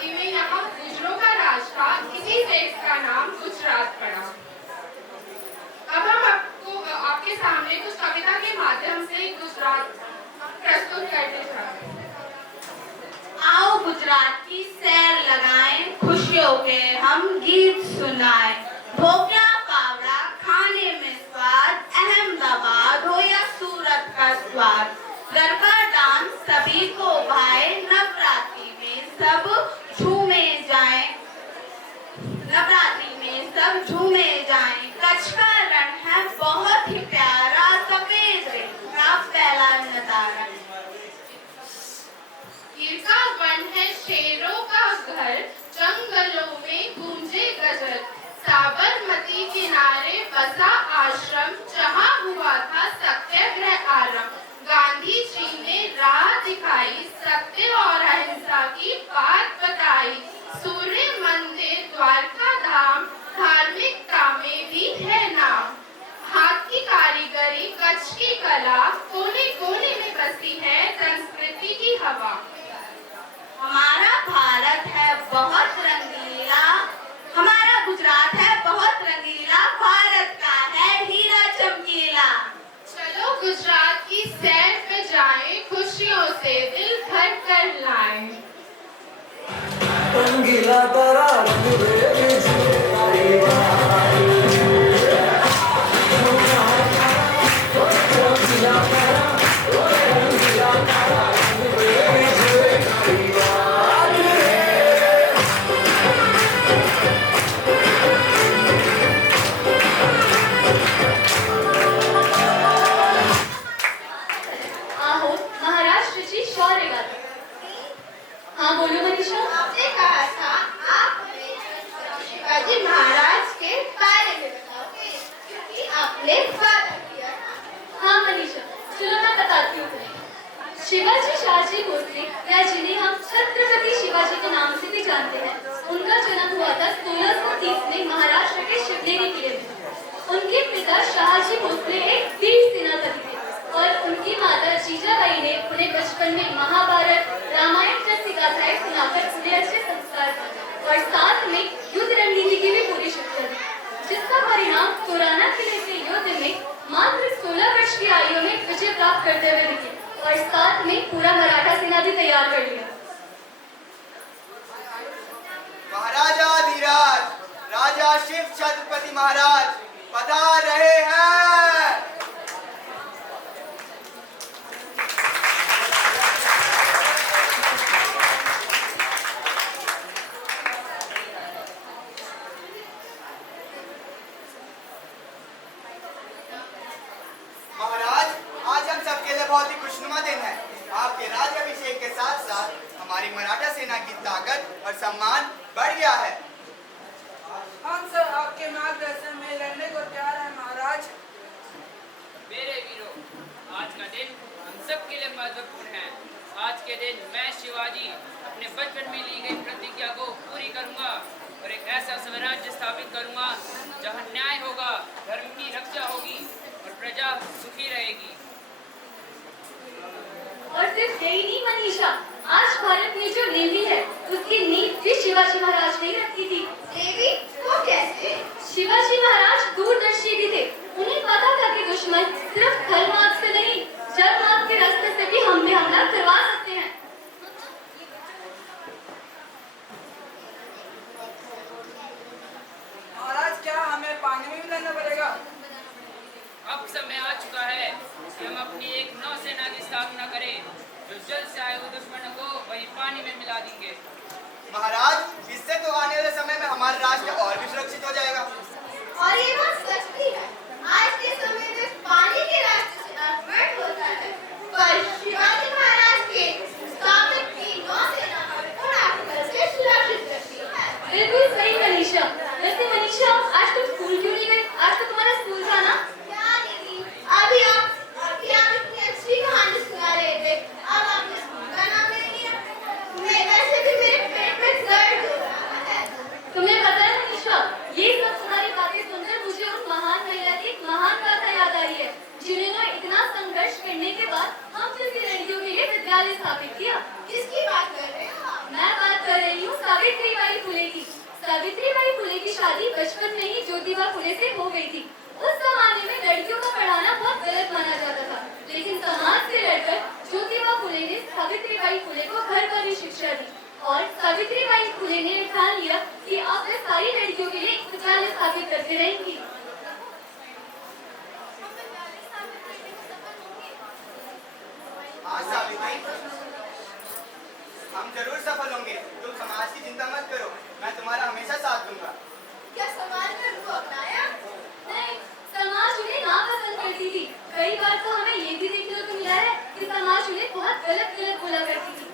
गुजराती में यहाँ गुजरों का राज था, इसी से इसका नाम गुजरात पड़ा। अब हम आपके सामने कुछ कविता के माध्यम से गुजरात प्रस्तुत करने जा रहे हैं। आओ गुजरात की सैर लगाएं, खुशियों के हम गीत सुनाएं। भोपला पावड़ा खाने में स्वाद, अहमदाबाद हो या सूरत का स्वाद, गरबा डांस सभी को भाए, नवरात्रि में सब झूमे जाएं, नवरात्रि में सब झूमे जाएं। कच्छ का रण है बहुत ही प्यारा, सफेद रेखा फैला नजारा। गिर का वन है शेरों का घर, जंगलों में गूंजे गजल। साबरमती किनारे बसा आश्रम, जहाँ हुआ था सत्याग्रह आरंभ। गांधी जी ने राह दिखाई, सत्य और अहिंसा की बात बताई। सूर्य मंदिर द्वारका धाम, धार्मिकता में भी है नाम। हाथ की कारीगरी कच्छ की कला, कोने कोने में बसी है संस्कृति की हवा। हमारा भारत है बहुत रंगीला, हमारा गुजरात है बहुत रंगीला, भारत का है हीरा चमकीला। चलो गुजरात की सैर पे जाएं, खुशियों से दिल भर कर लाएं। रंगीला तारा रंग हाँ बोलो मनीषा। आपने कहा था आप शिवाजी महाराज के बारे में बताओगे, क्योंकि आपने वादा किया था। हाँ मनीषा, चलो मैं बताती हूँ तुम्हें। शिवाजी शाहजी भोसले, या जिन्हें हम छत्रपति शिवाजी के नाम से भी जानते हैं, उनका जन्म हुआ था 1630 में महाराष्ट्र के शिवनेरी किले में। उनके पिता शाहजी भोसले एक वीर सेनापति थे और उनकी माता जीजाबाई ने उन्हें बचपन में महाभारत रामायण जैसी गाथाएं सुनाकर उन्हें अच्छे संस्कार दिए और साथ में युद्ध रणनीति की भी पूरी शिक्षा दी, जिसका परिणाम तोराना किले के युद्ध में मात्र 16 वर्ष की आयु में विजय प्राप्त करते हुए दिखे और साथ में पूरा मराठा सेना भी तैयार कर लिया। महाराजा धीराज, राजा शिव छत्रपति महाराज पधार रहे हैं। महाराज, आज हम सबके लिए बहुत ही खुशनुमा दिन है। आपके राज्याभिषेक के साथ साथ हमारी मराठा सेना की ताकत और सम्मान बढ़ गया है। हम सब आपके मार्गदर्शन में लड़ने को तैयार हैं महाराज। मेरे वीरों, आज का दिन हम सब के लिए महत्वपूर्ण है। आज के दिन मैं शिवाजी अपने बचपन में ली गई प्रतिज्ञा को पूरी करूंगा और एक ऐसा स्वराज्य स्थापित करूंगा जहां न्याय होगा, धर्म की रक्षा होगी और प्रजा सुखी रहेगी। और सिर्फ यही नहीं मनीषा, आज भारत में जो नेवी है उसकी नींव भी शिवाजी महाराज ने ही रखी थी। देवी, वो कैसे? शिवाजी महाराज दूरदर्शी भी थे। उन्हें पता था कि दुश्मन सिर्फ थल मार्ग से नहीं, जल मार्ग के रास्ते से भी हम पे हमला करवा सकते हैं। महाराज, क्या हमें पानी में भी लड़ना पड़ेगा? अब समय आ चुका है कि हम अपनी एक नौसेना की स्थापना करें जो जल से आए हुए दुश्मनों को वही पानी में मिला देंगे। महाराज, इससे तो आने वाले समय में हमारा राष्ट्र और भी सुरक्षित हो जाएगा। और ये बात सच भी है। आज के समय में पानी के रास्ते से अपवर्ड होता है, पर शिवाजी महाराज के स्थापित की नौसेना पूरा करके सुरक्षित करती है। बिल्कुल सही मनीषा। वैसे मनीषा, आज तुम स्कूल क्यों नहीं गई? आज तो तुम्हारा स्कूल था ना? क्या दीदी, अभी आप इतनी अच्छी कहानी सुना रहे थे, अब आपने स्कूल का नाम ले लिया। मैं वैसे भी मेरे पेट में दर्द हो रहा है। तुम्हें पता है मनीषा, ये सब तुम्हारी बातें सुनकर मुझे सावित्रीबाई फुले की शादी बचपन में ही ज्योतिबा फुले से हो गई थी। उस जमाने में लड़कियों को पढ़ाना बहुत गलत माना जाता था, लेकिन समाज से लड़कर ज्योतिबा फुले ने सावित्रीबाई फुले को घर पर ही शिक्षा दी और सावित्रीबाई फुले ने ठान लिया कि अब वे सारी लड़कियों के लिए एक विद्यालय स्थापित करते रहेंगी। हाँ सावित्री, हम जरूर सफल होंगे। तुम समाज की चिंता मत करो, मैं तुम्हारा हमेशा साथ दूंगा। क्या समाज ने उनको अपनाया? नहीं, समाज उन्हें नापसंद करती थी। कई बार तो हमें ये भी देखने को मिला है कि समाज उन्हें बहुत गलत बोला करती थी।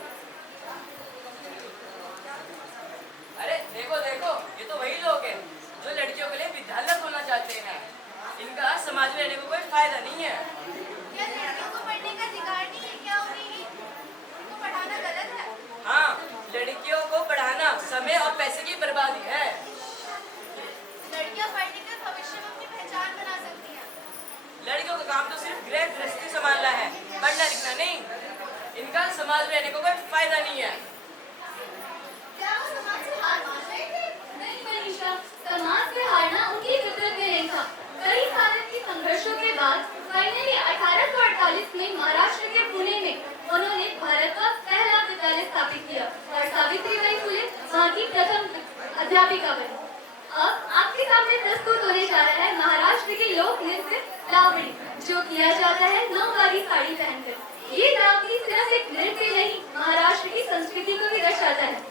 अरे देखो देखो, ये तो वही लोग हैं जो लड़कियों के लिए विद्यालय खोलना चाहते हैं। इनका समाज में रहने को कोई फायदा नहीं है। क्या लड़कियों को पढ़ने का अधिकार नहीं है क्या? उनको पढ़ाना गलत है? हाँ, लड़कियों को पढ़ाना समय और पैसे की बर्बादी है। लड़कियां पढ़ने कर भविष्य में अपनी पहचान बना सकती हैं। लड़कियों का काम तो सिर्फ गृह गृहस्थी संभालना है, पढ़ना लिखना नहीं। इनका समाज में रहने को कोई फायदा नहीं है। क्या वो समाज से हार मान गए थे? नहीं मनीषा, समाज से हारना उनकी फितरत में नहीं था। कई सालों की संघर्षों के बाद फाइनली 1848 में महाराष्ट्र के पुणे में उन्होंने भारत का पहला विद्यालय स्थापित किया और सावित्रीबाई फुले वहाँ की प्रथम अध्यापिका बनी। अब आपके सामने प्रस्तुत होने जा रहा है महाराष्ट्र की लोक नृत्य लावणी, जो किया जाता है नौवारी साड़ी पहनकर। ये लावणी सिर्फ एक नृत्य नहीं, महाराष्ट्र की संस्कृति को भी दर्शाता है।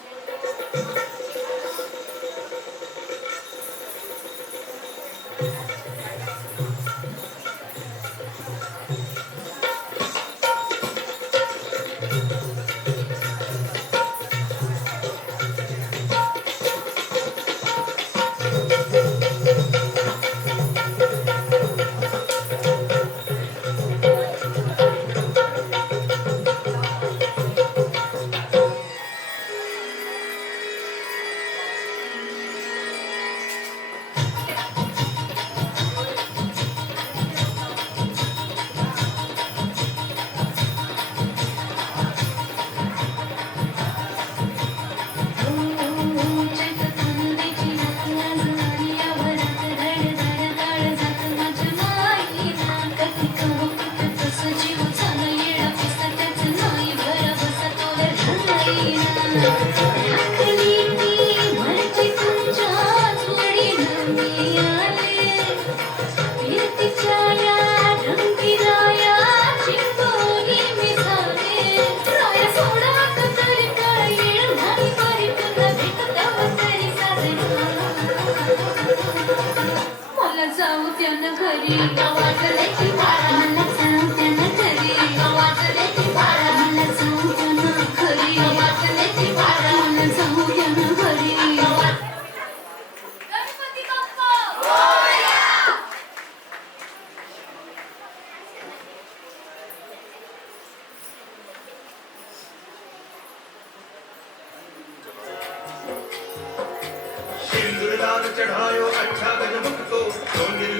चढ़ायो अच्छा गजमुख को,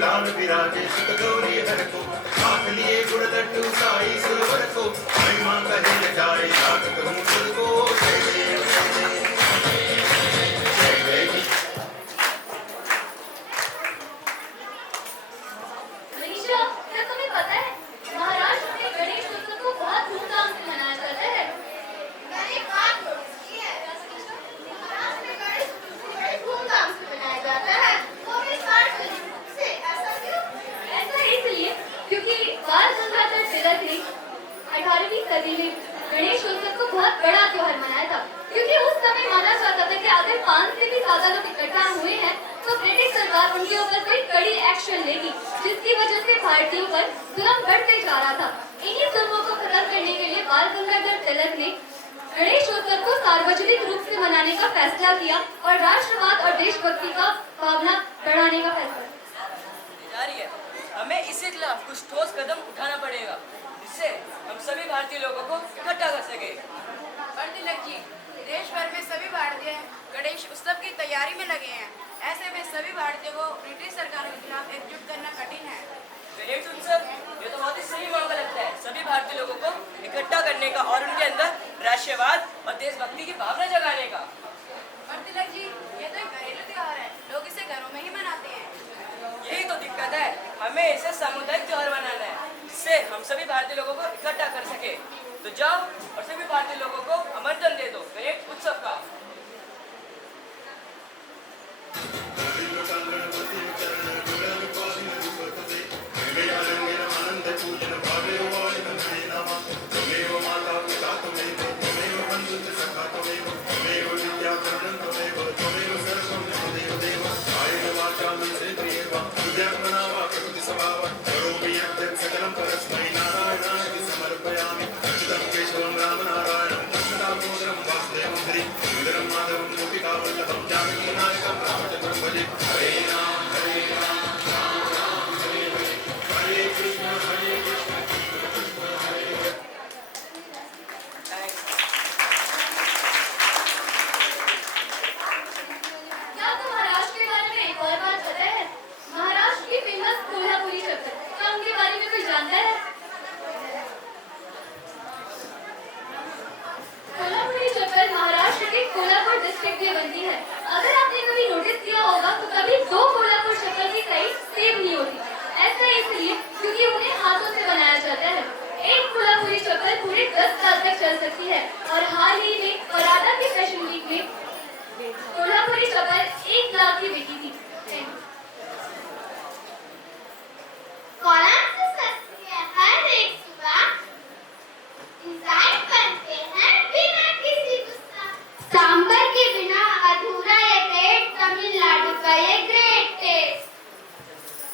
लाल विराजे सुत गौरी हर को, हाथ लिए गुड़दट्टू साई सुरवर को, महिमा कहे जाए राग कहूँ सुर को। मनीषा, क्या तुम्हें पता है महाराष्ट्र में गणेश उत्सव को बहुत धूमधाम से मनाया जाता है? मैंने एक बात नोटिस की है, महाराष्ट्र में गणेश उत्सव बड़े धूमधाम से मनाया जाता है, वो भी सार्वजनिक रूप से। ऐसा क्यों? ऐसा इसलिए क्योंकि बाल गंगाधर तिलक ने 18वीं सदी में गणेश उत्सव को बहुत बड़ा त्योहार मनाया था, क्योंकि उस समय माना जाता था कि अगर 5 से भी ज्यादा लोग इकट्ठा हुए हैं तो ब्रिटिश सरकार उनके ऊपर कोई कड़ी एक्शन लेगी, जिसकी वजह से भारतीयों पर जुल्म बढ़ते जा रहा था। इन्हीं जुल्मों को खत्म करने के लिए बाल गंगाधर तिलक ने गणेश उत्सव को सार्वजनिक रूप से मनाने का फैसला किया और राष्ट्रवाद और देशभक्ति का भावना बढ़ाने का फैसला किया। हमें इसके खिलाफ कुछ ठोस कदम उठाना पड़ेगा, जिससे हम सभी भारतीय लोगों को इकट्ठा कर सके। और तिलक जी, देश भर में सभी भारतीय गणेश उत्सव की तैयारी में लगे हैं। ऐसे में सभी भारतीयों को ब्रिटिश सरकार के खिलाफ एकजुट करना कठिन है। गणेश उत्सव ये तो बहुत ही सही मौका लगता है सभी भारतीय लोगों को इकट्ठा करने का और उनके अंदर राष्ट्रवाद और देशभक्ति की भावना जगाने का। और तिलक जी, ये तो एक घरेलू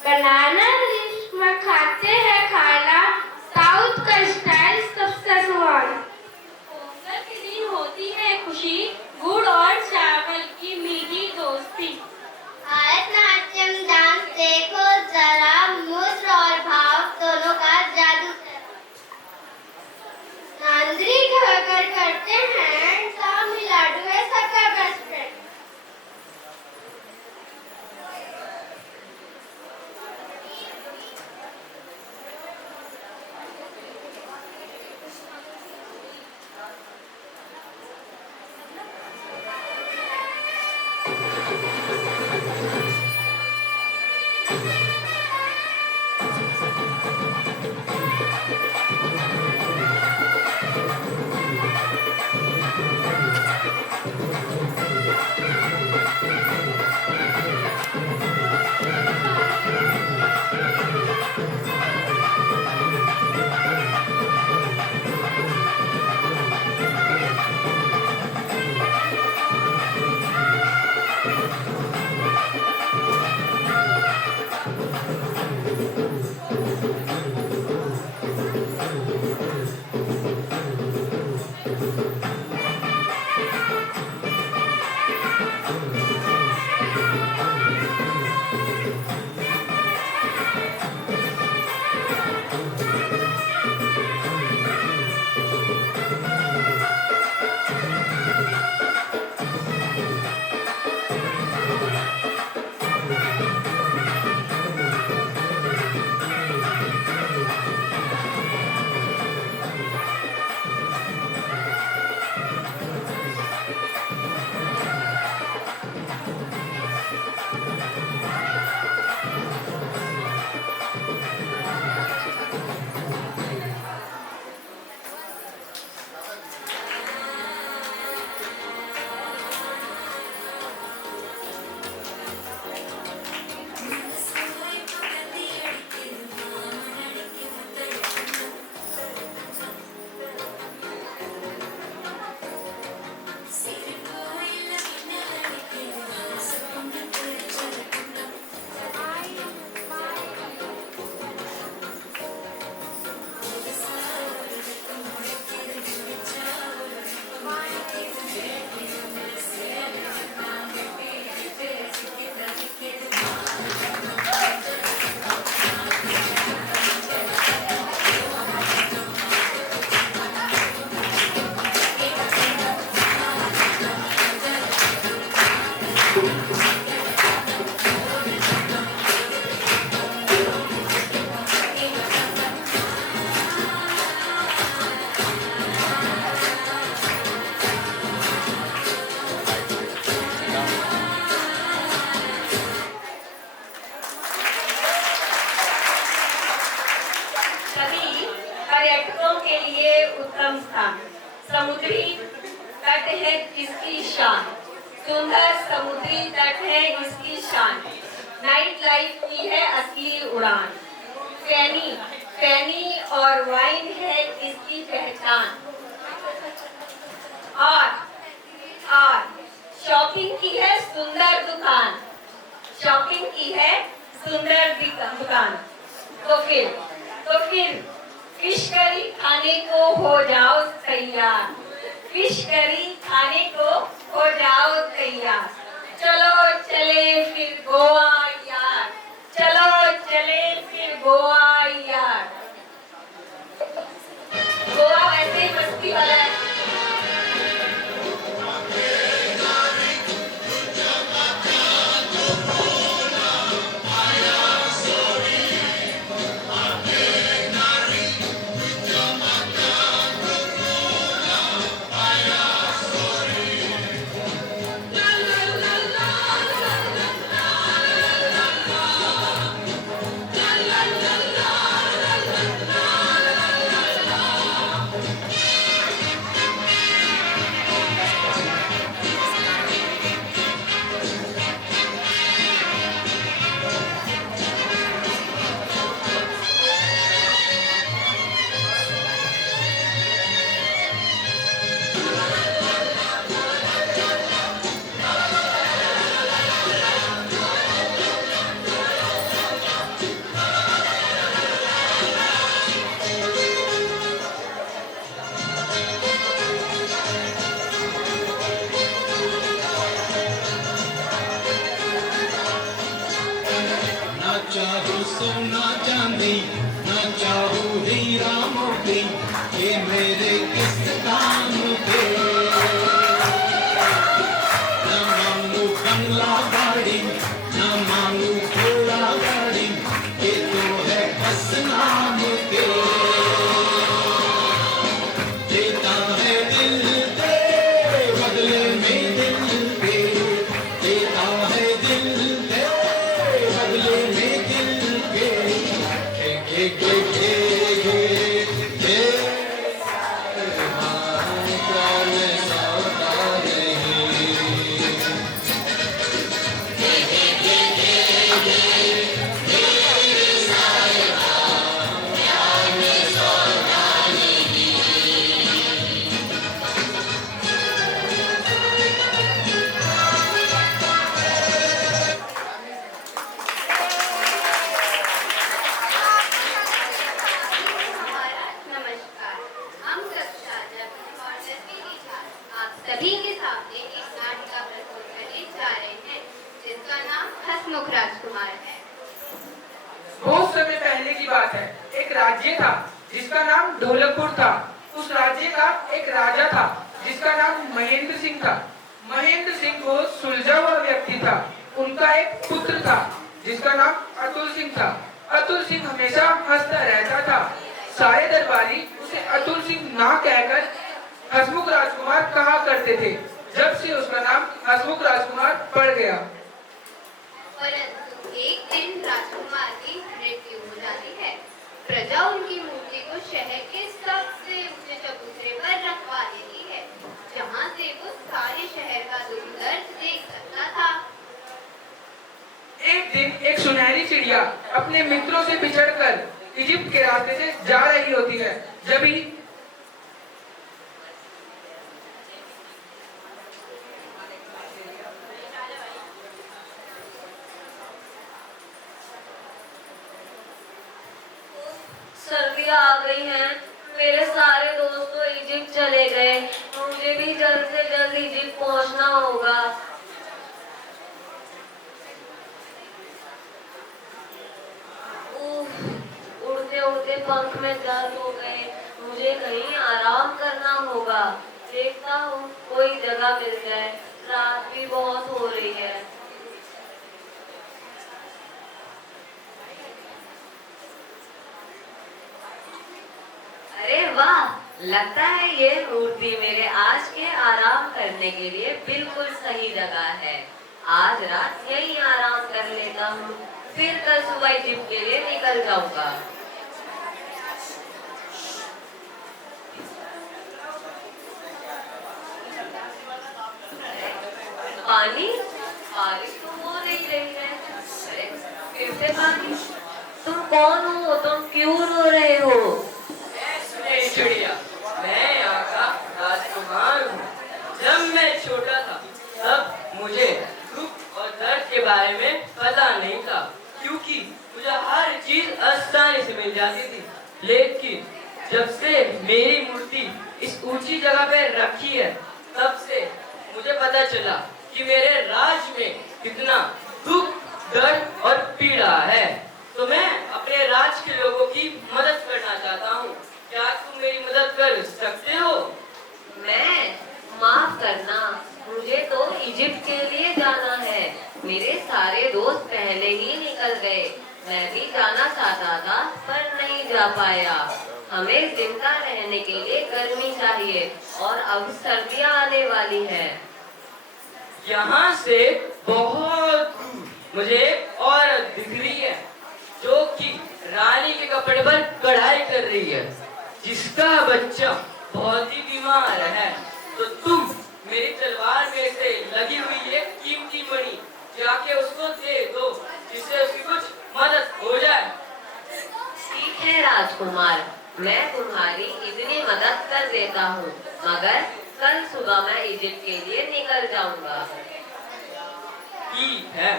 बनाना डिश में खाते हैं खाना, साउथ का स्टाइल सबसे सुहाना। पोंगल के दिन होती है खुशी, गुड़ और चावल की मीठी दोस्ती। भारतनाट्यम डांस देखो जरा, मुद्र और भाव दोनों का जादू। नांदरी घर करते हैं, तमिलनाडु है सबका बेस्ट फ्रेंड। पर्यटकों के लिए उत्तम स्थान, समुद्री तट है इसकी शान, सुंदर समुद्री तट है इसकी शान, नाइट लाइफ की है असली उड़ान, फैनी और वाइन है इसकी पहचान, और शॉपिंग की है सुंदर दुकान, शॉपिंग की है सुंदर दुकान। तो फिर फिश करी खाने को हो जाओ तैयार, फिश करी खाने को हो जाओ तैयार। चलो चले फिर गोवा यार, चलो चले फिर गोवा यार। गोवा वैसे ही मस्ती वाला है। सोना चांदी ना चाहूं हीरा मोती ये मेरे किस काम के ना मांगू बंगला गाड़ी ना मांगू घोड़ा गाड़ी ये तो है बस नाम के देता है दिल दे बदले में दिल दे देता है दिल दे बदले में दिल के नमस्कार। हम कक्षा 10 और 10वीं की छात्र आप सभी के सामने एक नाटक का प्रस्तुत करने जा रहे हैं जिसका नाम हसमुख राजकुमार है। बहुत समय पहले की बात है। एक राज्य था जिसका नाम ढोलकपुर था। उस राज्य का एक राजा था जिसका नाम महेंद्र सिंह था। महेंद्र सिंह वो सुलझा हुआ व्यक्ति था। उनका एक पुत्र था जिसका नाम अतुल सिंह था। अतुल सिंह हमेशा हंसता रहता था। सारे दरबारी उसे अतुल सिंह ना कहकर हसमुख राजकुमार कहा करते थे। जब से उसका नाम हसमुख राजकुमार पड़ गया। परंतु एक दिन राजकुमार की मृत्यु हो जाती है। प्रजा उनकी मूर्ति को शहर के सबसे ऊंचे चबूतरे पर रखवा देती है जहाँ से वो सारे शहर का दुख दर्द देख सकता था। एक दिन एक सुनहरी चिड़िया अपने मित्रों से बिछड़कर इजिप्ट के रास्ते से जा रही होती है। जब ही सर्दियाँ आ गई हैं। मेरे सारे दोस्त तो इजिप्ट चले गए। मुझे भी जल्द से जल्द इजिप्ट पहुंचना होगा। उड़ते उड़ते पंख में दर्द हो गए। मुझे कहीं आराम करना होगा। देखता हूँ कोई जगह मिल जाए। रात भी बहुत हो रही है। अरे वाह, लगता है ये मूर्ति मेरे आज के आराम करने के लिए बिल्कुल सही जगह है। आज रात यहीं आराम कर लेता हूँ, फिर कल सुबह इजिप्ट के लिए निकल जाऊंगा। पानी बारिश तो हो नहीं रही है। अरे फिर से पानी। तुम कौन हो? तुम क्यों रो रहे हो? चिड़िया, मैं यहाँ का राजकुमार हूँ। जब मैं छोटा था तब मुझे दुख और दर्द के बारे में पता नहीं था, क्योंकि मुझे हर चीज आसानी से मिल जाती थी। लेकिन जब से मेरी मूर्ति इस ऊंची जगह पे रखी है, तब से मुझे पता चला कि मेरे राज में कितना दुख, दर्द और पीड़ा है। तो मैं अपने राज के लोगों की मदद करना चाहता हूँ। क्या तुम मेरी मदद कर सकते हो? मैं? माफ करना, मुझे तो इजिप्ट के लिए जाना है। मेरे सारे दोस्त पहले ही निकल गए। मैं भी जाना चाहता था पर नहीं जा पाया। हमें जिंदा रहने के लिए गर्मी चाहिए और अब सर्दियाँ आने वाली है। यहाँ से बहुत दूर मुझे एक औरत दिख रही है जो कि रानी के कपड़े पर कढ़ाई कर रही है, जिसका बच्चा बहुत ही बीमार है। तो तुम मेरी तलवार में से लगी हुई एक कीमती मणि जाके उसको दे दो, जिससे उसकी कुछ मदद हो जाए। ठीक है राजकुमार, मैं तुम्हारी इतनी मदद कर देता हूँ, मगर कल सुबह मैं इजिप्ट के लिए निकल जाऊंगा। ठीक है।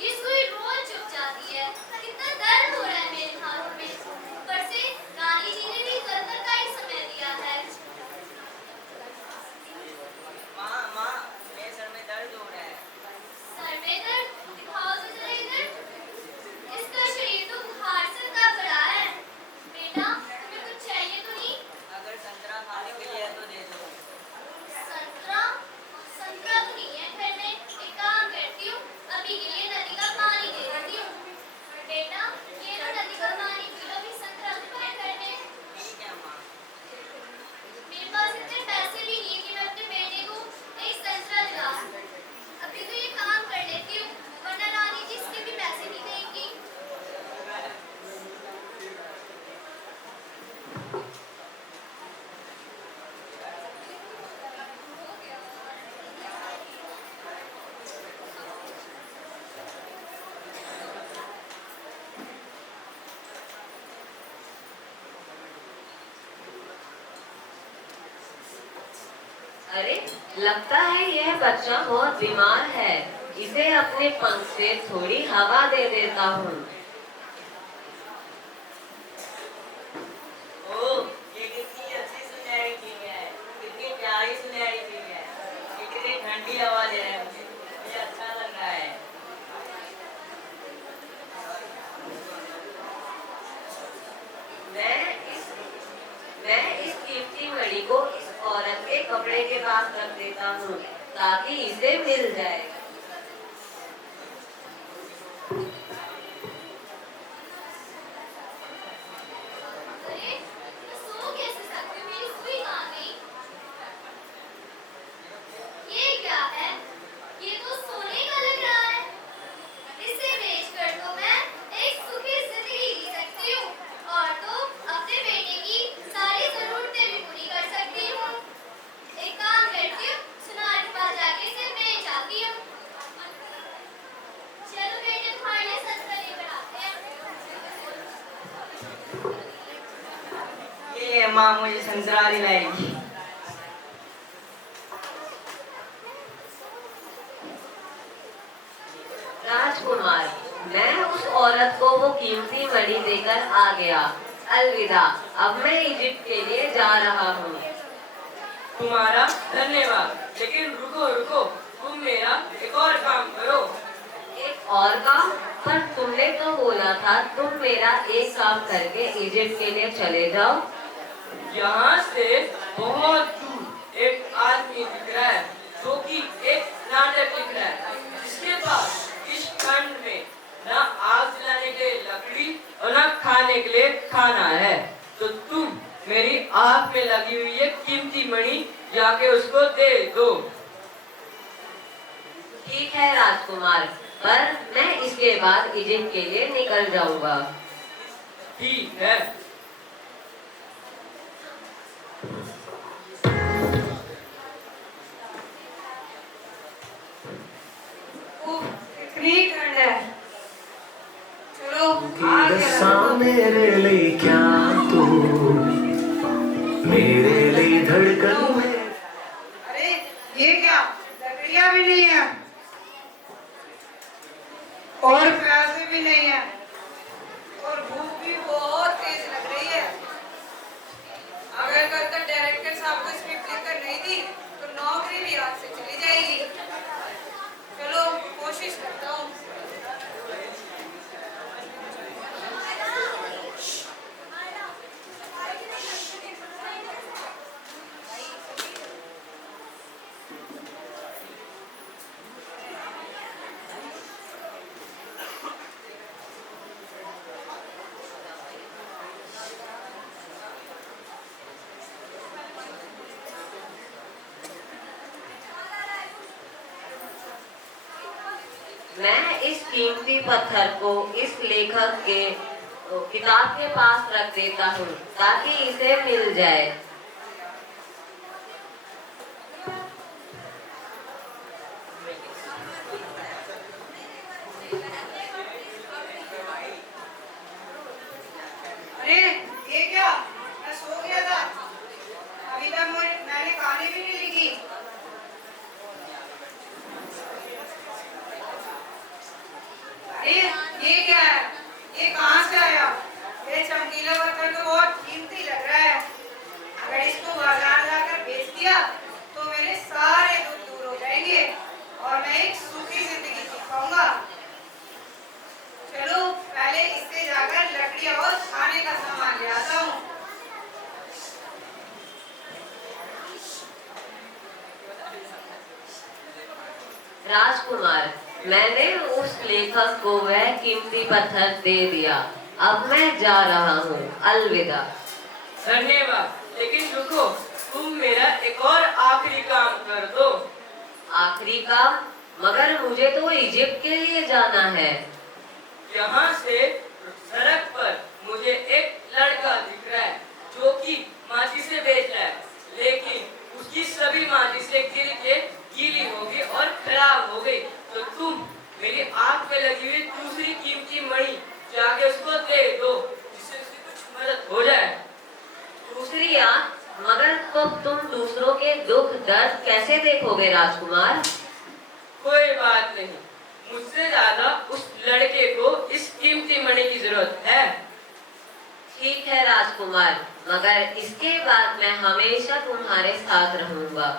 ये सुई रोज चुप जाती है। कितना दर्द हो रहा है मेरे हाथों में। ऊपर से रानी जी ने भी जलकर का ही समय दिया है। लगता है यह बच्चा बहुत बीमार है। इसे अपने पंख से थोड़ी हवा दे देता हूँ। ओह, ये कितनी अच्छी सुनहरी चीज है, कितनी प्यारी सुनहरी चीज है, कितनी ठंडी हवा दे रहा है मुझे अच्छा लग रहा है। मैं इस कीमती मणि को इस औरत के कपड़े के पास रख देता हूँ ताकि इसे मिल जाए। अरे, मैं सो कैसे सकती हूँ? मेरी सुई कहाँ गई? ये क्या है? ये तो सोने का लग रहा है। इसे बेचकर तो मैं एक सुखी जिंदगी जी सकती हूँ और तो अपने बेटे की सारी जरूरतें भी पूरी कर सकती हूँ। एक काम करती हूँ, सुनार के पास जाके इसे बेच आती हूँ। चलो बेटे, तुम्हारे लिए सत्कर्म बनाते हैं। ये माँ मुझे संतरा दिलाएगी। राजकुमार, मैं उस औरत को वो कीमती मणि देकर आ गया। अलविदा, अब मैं इजिप्ट के लिए जा रहा हूँ। तुम्हारा धन्यवाद, लेकिन रुको रुको, तुम मेरा एक और काम करो। एक और काम? पर तुमने तो बोला था तुम मेरा एक काम करके इजिप्ट के लिए चले जाओ। यहाँ से बहुत दूर एक आदमी दिख रहा है जो कि एक नाटक लिख रहा है, जिसके पास इस खंड में न आग जलाने के लिए लकड़ी और न खाने के लिए खाना है। तो तुम मेरी आग में लगी हुई ये कीमती मणि जाके उसको दे दो। ठीक है राजकुमार, पर मैं इसके बाद इजिप्ट के लिए निकल जाऊंगा। ठीक है। इतनी ठंड है। चलो दसा मेरे लिए क्या तू मेरे लिए धड़कन में। अरे ये क्या, लकड़ियाँ भी नहीं है और प्यासे भी नहीं है और भूख भी बहुत तेज लग रही है। अगर कल तक डायरेक्टर साहब को स्क्रिप्ट लिखकर नहीं दी तो नौकरी भी आज से चली जाएगी। चलो कोशिश करता हूँ। मैं इस कीमती पत्थर को इस लेखक के किताब के पास रख देता हूँ ताकि इसे मिल जाए। अरे ये क्या, मैं सो गया था, अभी तक मैंने कहानी भी नहीं लिखी। अरे ये क्या है, ये कहाँ से आया? ये चमकीला पत्थर तो बहुत कीमती लग रहा है। अगर इसको बाजार जाकर बेच दिया तो मेरे सारे दुख दूर हो जाएंगे और मैं एक सुखी जिंदगी जी पाऊंगा। चलो पहले इससे जाकर लकड़ियाँ और खाने का सामान ले आता हूँ। राजकुमार, मैंने उस लेखक को वह कीमती पत्थर दे दिया। अब मैं जा रहा हूँ। अलविदा। धन्यवाद, लेकिन रुको, तुम मेरा एक और आखिरी काम कर दो। आखिरी काम? मगर मुझे तो इजिप्ट के लिए जाना है। यहाँ से सड़क पर मुझे एक लड़का दिख रहा है जो कि माचिस से बेच रहा है, लेकिन उसकी सभी माचिस से गिर के गीली हो गई और खराब हो गई। तो तुम मेरी आंख में लगी हुई दूसरी कीमती मणि जाके उसको दे दो, जिससे उसकी कुछ मदद हो जाए। दूसरी आंख? मगर तो तुम दूसरों के दुख दर्द कैसे देखोगे राजकुमार? कोई बात नहीं, मुझसे ज्यादा उस लड़के को इस कीमती मणि की जरूरत है। ठीक है राजकुमार, मगर इसके बाद मैं हमेशा तुम्हारे साथ रहूंगा।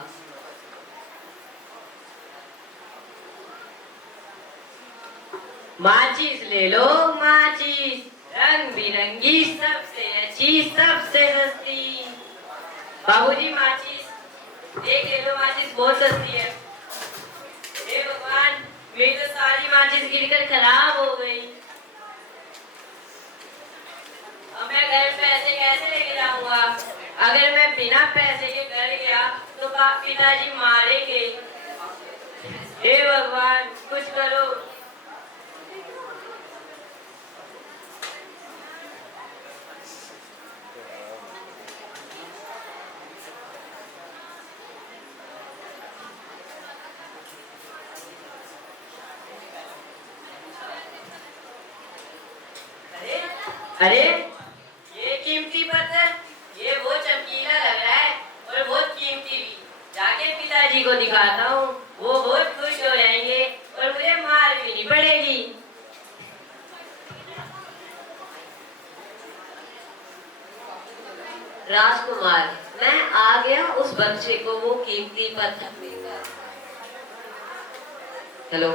माचिस ले लो माचिस, रंग बिरंगी, सबसे अच्छी, सबसे सस्ती। बाबूजी माचिस एक ले लो, माचिस बहुत सस्ती है। हे भगवान, मेरी तो सारी माचिस गिरकर खराब हो गई। अब मैं घर पैसे कैसे लेके जाऊंगा? अगर मैं बिना पैसे के घर गया तो पिताजी मारेंगे। हे भगवान, कुछ करो। अरे ये कीमती पत्थर, ये बहुत चमकीला लग रहा है और बहुत कीमती भी। जाके पिताजी को दिखाता हूँ, वो बहुत खुश हो जाएंगे और मुझे मार भी नहीं पड़ेगी। राजकुमार, मैं आ गया उस बच्चे को वो कीमती पत्थर देकर। हेलो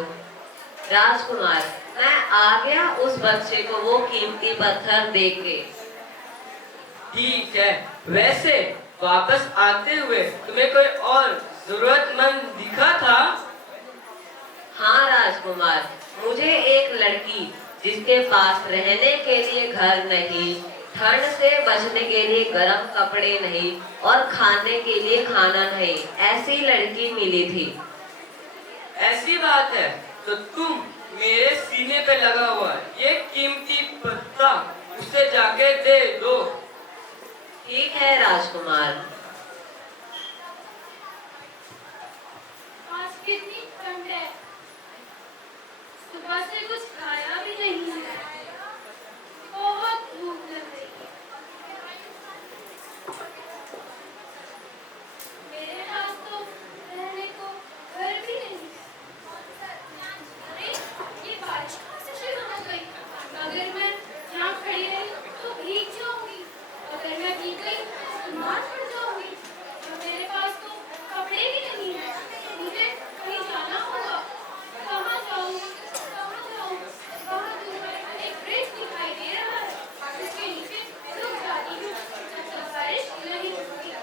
राजकुमार, मैं आ गया उस बच्चे को वो कीमती पत्थर देके। ठीक है, वैसे वापस आते हुए तुम्हें कोई और जरूरतमंद दिखा था? हाँ राजकुमार, मुझे एक लड़की जिसके पास रहने के लिए घर नहीं, ठंड से बचने के लिए गर्म कपड़े नहीं और खाने के लिए खाना नहीं, ऐसी लड़की मिली थी। ऐसी बात है तो तुम मेरे सीने पे लगा हुआ ये कीमती पत्ता उसे जाके दे दो। ठीक है राजकुमार। आज कितनी ठंड है, सुबह से कुछ खाया भी नहीं है, बहुत भूख लग रही है। मेरे पास तो रहने को घर भी नहीं। अरे ये बारिश कहाँ से शुरू हो गई? अगर मैं यहाँ खड़ी रही तो भीग जाऊंगी, अगर मैं भीग गई तो बीमार पड़ जाऊंगी। और मेरे पास तो कपड़े भी नहीं है, मुझे कहीं जाना होगा। कहाँ जाऊँ? बहुत दूर एक ब्रिज दिखाई दे रहा है, जिसके नीचे रुक जाती हूँ जब तक बारिश नहीं रुकती।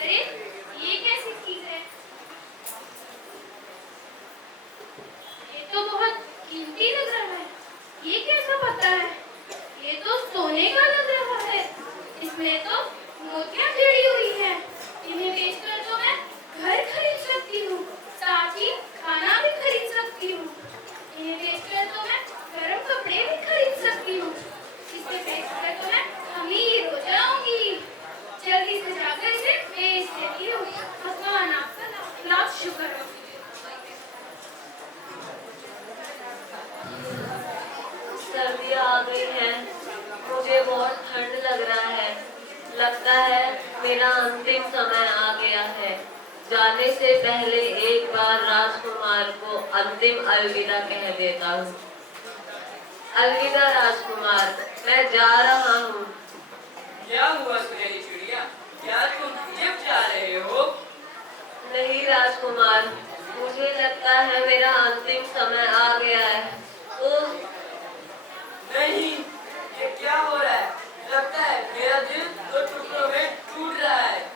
अरे ये कैसी चीज है? ये तो बहुत कीमती लग रहा है। ये कैसा पत्ता है? ये तो सोने का लग रहा है। इसमें तो मोतियां जड़ी हुई है। इन्हें बेचकर तो मैं घर खरीद सकती हूँ, साथ ही खाना भी खरीद सकती हूँ। इन्हें बेचकर तो मैं गर्म कपड़े भी खरीद सकती हूँ। इसे बेचकर तो मैं अमीर हो जाऊंगी। जल्दी से जाकर इसे बेच देती हूँ। भगवान आपका लाख शुक्र हो। सर्दियाँ आ गई हैं, मुझे बहुत ठंड लग रहा है। लगता है मेरा अंतिम समय आ गया है। जाने से पहले एक बार राजकुमार को अंतिम अलविदा कह देता हूँ। अलविदा राजकुमार, मैं जा रहा हूँ। क्या हुआ सुनहरी चिड़िया, क्या तुम इजिप्ट जा रहे हो? नहीं राजकुमार, मुझे लगता है मेरा अंतिम समय आ गया है। नहीं, ये क्या हो रहा है? लगता है मेरा दिल दो टुकड़ों में टूट रहा है।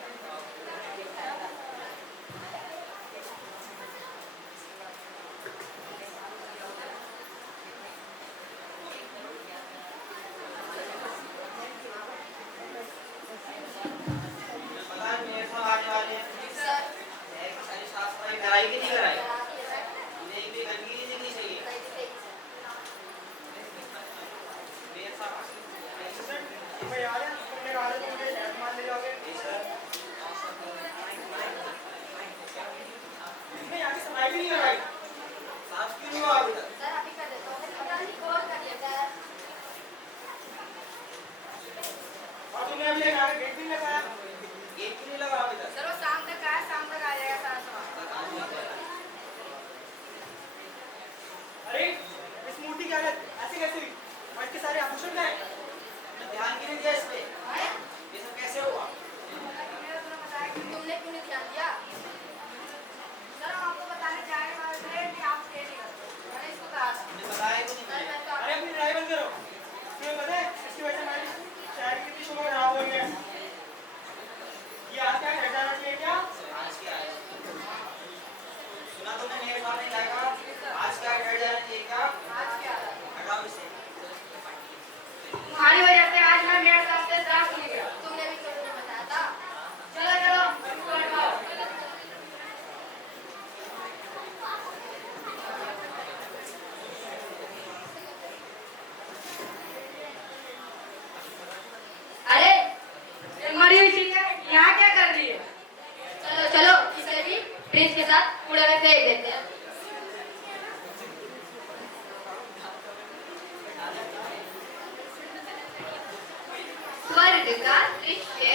विकास दृश्य।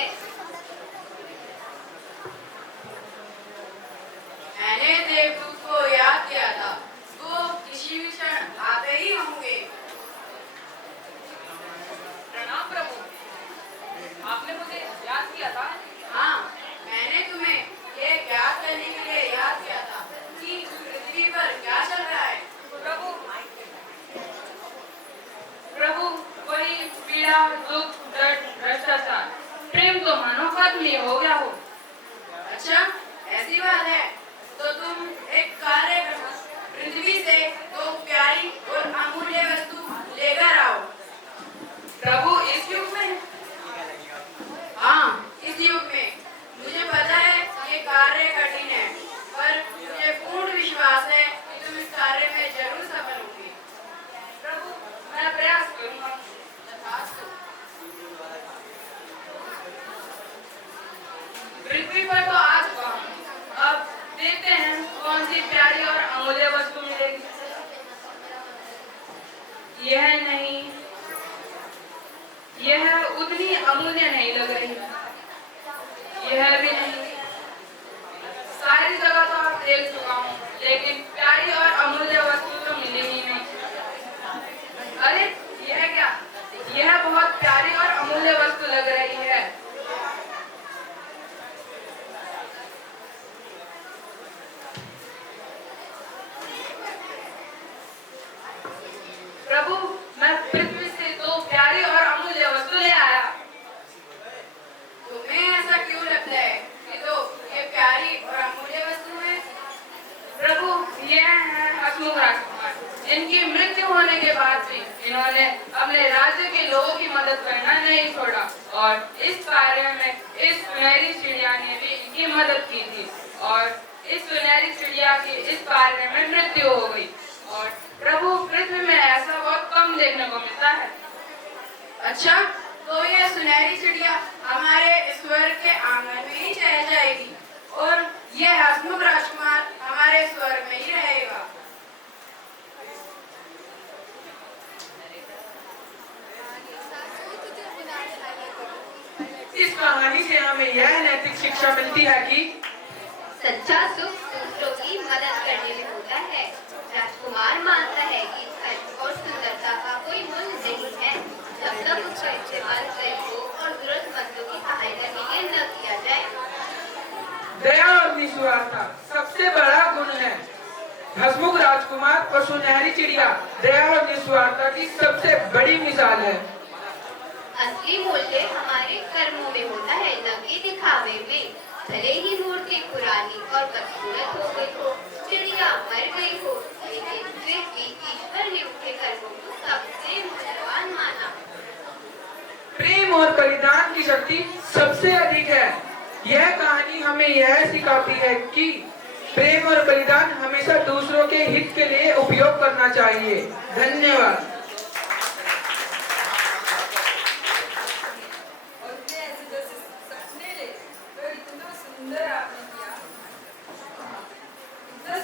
मैंने देवदूत को याद किया था, वो किसी भी क्षण आते ही होंगे। प्रणाम प्रभु, आपने मुझे याद किया था? हाँ, मैंने तुम्हें ये ज्ञात करने के लिए याद किया था कि पृथ्वी पर क्या चल रहा है। प्रभु, वही पीड़ा, दुख, दर्द, भ्रष्टाचार, प्रेम तो मानो खत्म ही हो गया हो। अच्छा, ऐसी बात है तो तुम एक कार्य करो, पृथ्वी से दो प्यारी और अमूल्य वस्तु लेकर आओ। प्रभु, इस युग में? हाँ, इस युग में। मुझे पता है ये कार्य कठिन है, पर मुझे पूर्ण विश्वास है कि तुम इस कार्य में जरूर सफल होगी। प्रभु, मैं प्रयास करूंगा। पृथ्वी पर तो आ चुका हूँ, अब देखते हैं कौन सी प्यारी और अमूल्य वस्तु मिलेगी। यह नहीं, यह उतनी अमूल्य नहीं लग रही, यह भी नहीं। सारी जगह तो आप देख चुका हूँ, लेकिन प्यारी और अमूल्य वस्तु तो मिली ही नहीं। अरे यह क्या, यह बहुत प्यारी और अमूल्य वस्तु लग रही है। प्रभु, मैं पृथ्वी से दो प्यारी और अमूल्य वस्तु ले आया। तुम्हें ऐसा क्यों लगता है कि तो ये प्यारी और अमूल्य वस्तु है? प्रभु, यह है हसमुख राजकुमार, जिनकी मृत्यु होने के बाद भी इन्होंने अपने राज्य के लोगों की मदद करना नहीं छोड़ा, और इस कार्य में इस सुनहरी चिड़िया ने भी इनकी मदद की थी, और इस सुनहरी चिड़िया की इस कार्य में मृत्यु हो गई। और प्रभु, पृथ्वी में ऐसा बहुत कम देखने को मिलता है। अच्छा, तो ये सुनहरी चिड़िया हमारे स्वर्ग के आंगन में ही रह जाएगी और ये हसमुख राजकुमार हमारे स्वर्ग में ही रहेगा। इस कहानी से हमें यह नैतिक शिक्षा मिलती है कि सच्चा सुख दूसरों की मदद करने में होता है। राजकुमार मानता है कि धन और सुंदरता का कोई मूल्य नहीं है जब तक उसका इस्तेमाल गरीबों और जरूरतमंदों की सहायता के लिए न किया जाए। दया और निस्वार्थता सबसे बड़ा गुण है। हसमुख राजकुमार और सुनहरी चिड़िया दया और निस्वार्थता की सबसे बड़ी मिसाल है। असली मूल्य हमारे कर्मों में होता है, न कि दिखावे में। भले ही मूर्ति पुरानी और बदसूरत हो गई हो, चिड़िया मर गई हो, लेकिन फिर भी ईश्वर ने उनके कर्मों को सबसे मूल्यवान माना। प्रेम और बलिदान की शक्ति सबसे अधिक है। यह कहानी हमें यह सिखाती है कि प्रेम और बलिदान हमेशा दूसरों के हित के लिए उपयोग करना चाहिए। धन्यवाद।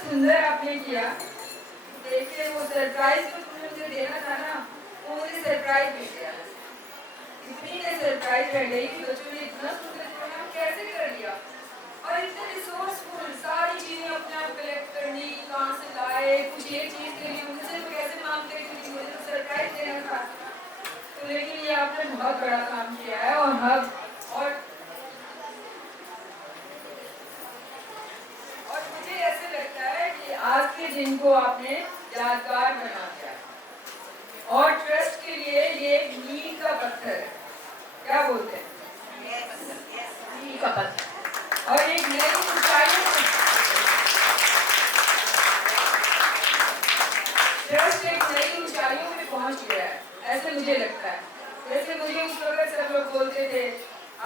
सुंदर आपने किया। देखिए वो सरप्राइज जो तुमने मुझे देना था ना, वो मुझे सरप्राइज मिल गया। इतनी ने सरप्राइज रह गई कि बच्चों ने इतना सुंदर प्रोग्राम कैसे कर लिया, और इतने रिसोर्सफुल, सारी चीजें अपने आप कलेक्ट करनी, कहाँ से लाए, कुछ एक चीज के लिए मुझसे तो कैसे मांगते हैं, क्योंकि मुझे तो सरप्राइज देना था। तो लेकिन ये आपने बहुत बड़ा काम किया है, और मुझे ऐसे लगता है कि आज के दिन को आपने यादगार बना दिया, और ट्रस्ट के लिए ये मील का पत्थर है, क्या बोलते हैं, मील का पत्थर, और एक नई ऊंचाइयों ट्रस्ट एक नई ऊंचाइयों में पहुंच गया है, ऐसे मुझे लगता है। जैसे मुझे उस वक्त सब लोग बोलते थे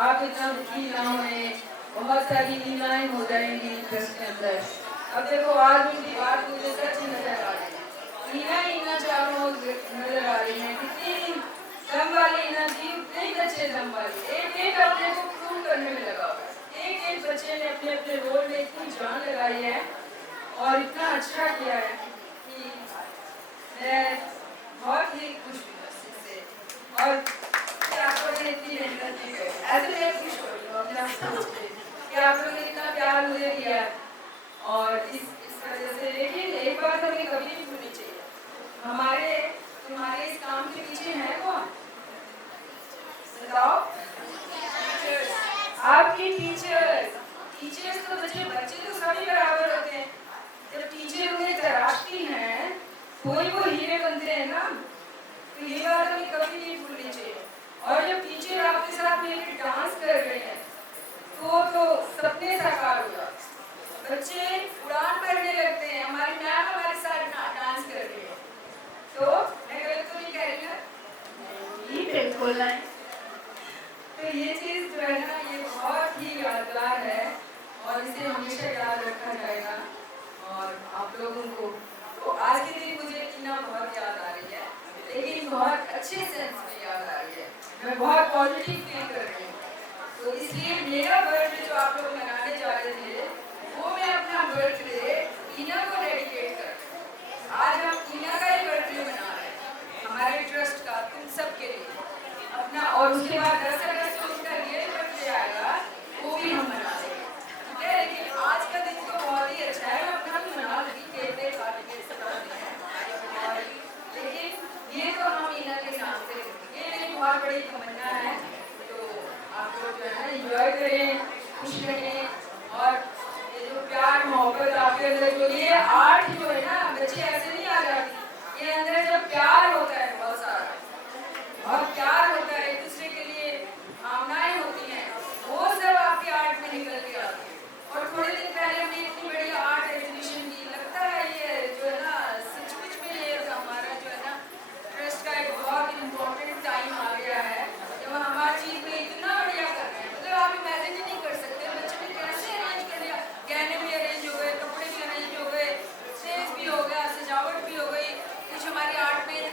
आप इतना दुखी ना होए, बहुत सारी लीलाएं हो जाएंगी ट्रस्ट के अंदर। अब देखो आज उनकी बात मुझे सच नजर आ रही है, ईना ईना चारों ओर नजर आ रही है। कितनी दम वाली ईना थी, उतने ही अच्छे दम वाली, एक एक अपने को प्रूव करने में लगा हुआ है। एक एक बच्चे ने अपने अपने रोल में इतनी जान लगाई है और इतना अच्छा किया है कि मैं बहुत ही खुश हूँ इससे। और आपको इतनी मेहनत बच्चे हैं कौन? बताओ। आपके टीचर्स तो बच्चे तो सभी बराबर होते हैं। जब टीचर उन्हें तराशती हैं कोई वो हीरे बनते हैं ना, तो ये बात हमें कभी नहीं भूलनी चाहिए। और जब टीचर आपके साथ मिलकर डांस कर रहे हैं तो सपने साकार हो जाते, बच्चे उड़ान भरने लगते हैं। हमारी मैम हमारे साथ डांस कर रही है, तो मैं गलत तो नहीं कह रही ना? ये बिल्कुल नहीं। तो ये चीज़ जो है ना, ये बहुत ही यादगार है और इसे हमेशा याद रखा जाएगा। और आप लोगों को तो आज के दिन मुझे टीना बहुत याद आ रही है, लेकिन बहुत अच्छे सेंस में याद आ रही है। मैं बहुत पॉजिटिव फील कर रही हूँ। तो इसलिए मेरा बर्थडे जो आप लोग मनाने जा रहे थे, वो मैं अपना बर्थडे टीना को डेडिकेट कर रही हूँ। आज हम टीना का ही बर्थडे मना रहे हैं, हमारे ट्रस्ट का, तुम सबके लिए अपना। और उसके बाद 10 अगस्त को उसका रियल बर्थडे आएगा, वो भी हम मना लेंगे, ठीक है? लेकिन आज का दिन तो बहुत ही अच्छा है, मैं अपना भी मना लूँगी, केक काटेंगे, सब करेंगे। लेकिन ये तो हम ईना के नाम से, ये मेरी बहुत बड़ी तमन्ना है। तो आप लोग जो है ना एंजॉय करें, खुश रहें। और ये जो प्यार मोहब्बत आपके अंदर जो ये आर्ट जो है ना, बच्चे ऐसे नहीं आ जाती, ये अंदर जब प्यार होता है, बहुत सारा बहुत प्यार होता है, एक दूसरे के लिए भावनाएं होती हैं, वो सब आपके आर्ट में निकल के आती है। और थोड़े दिन पहले हमने इतनी बड़ी आर्ट एग्जीबिशन की, लगता है ये जो है ना सचमुच में ये हमारा जो है ना ट्रस्ट का एक बहुत इम्पोर्टेंट टाइम आ गया है, जब हम हमारी चीज़ में इतना बढ़िया कर रहे हैं। मतलब आप इमेजिन ही नहीं कर सकते बच्चे ने कैसे अरेंज कर लिया, गहने भी अरेंज हो गए, कपड़े भी अरेंज हो गए, स्टेज भी हो गया, सजावट भी हो गई, कुछ हमारी आर्ट में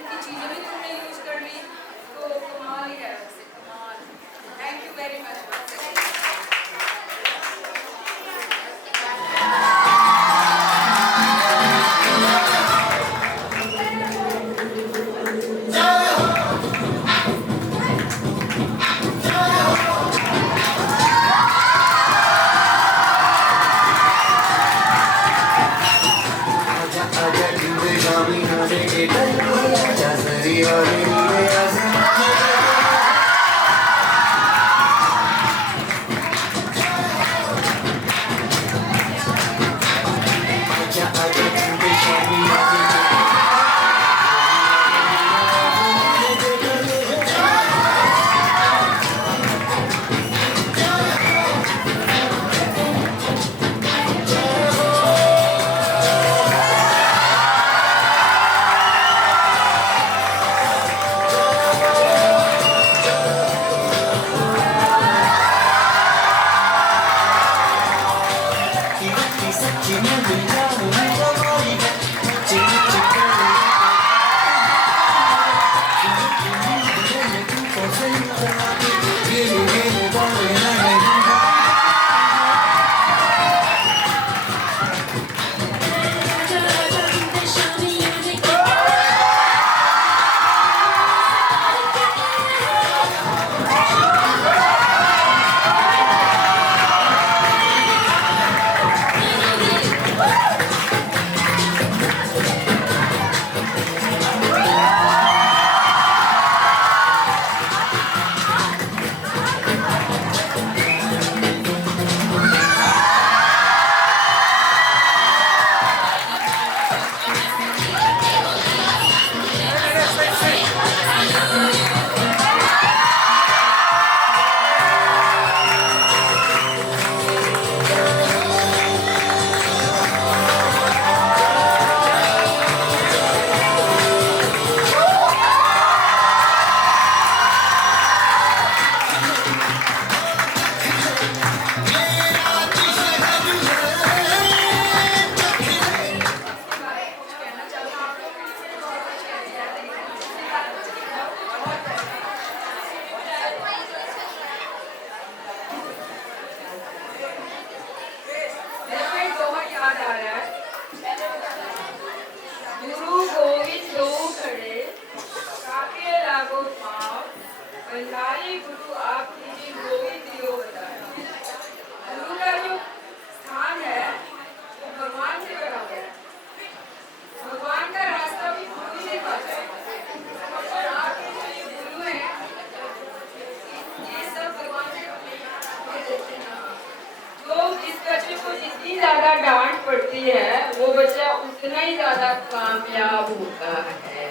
कामयाब होता है।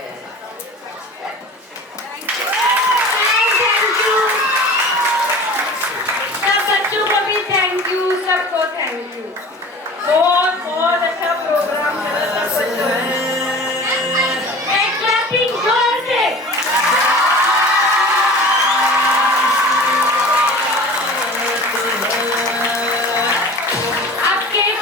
थैंक यू सब बच्चों को भी थैंक यू, सबको थैंक यू। बहुत बहुत अच्छा प्रोग्राम चला सब बच्चों ने। एक क्लैपिंग जोर से। अब cake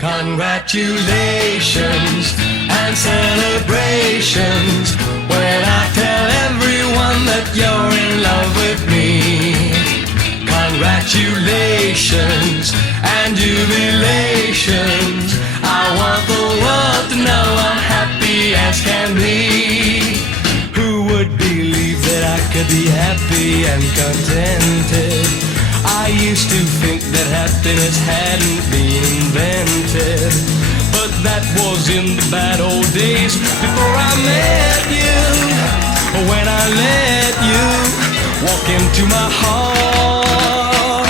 Congratulations and celebrations when I tell everyone that you're in love with me. Congratulations and jubilations. I want the world to know I'm happy as can be. Who would believe that I could be happy and contented I used to think that happiness hadn't been invented, but that was in the bad old days before I met you. When I let you walk into my heart.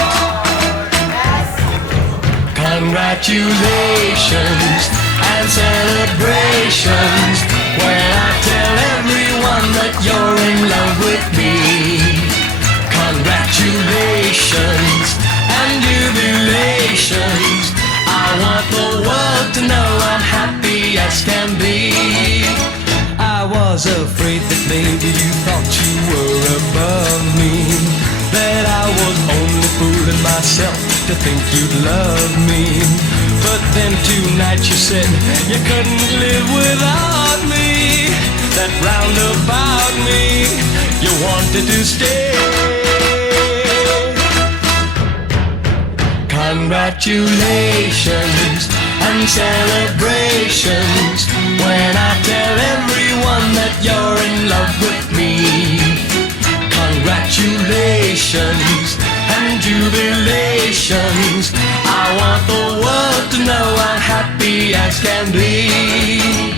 Congratulations and celebrations when I tell everyone that you're in love with me. Congratulations and jubilations. I want the world to know I'm happy as can be. I was afraid that maybe you thought you were above me, that I was only fooling myself to think you'd love me. But then tonight you said you couldn't live without me, that round about me you wanted to stay. Congratulations and celebrations when I tell everyone that you're in love with me. Congratulations and jubilations. I want the world to know I'm happy as can be.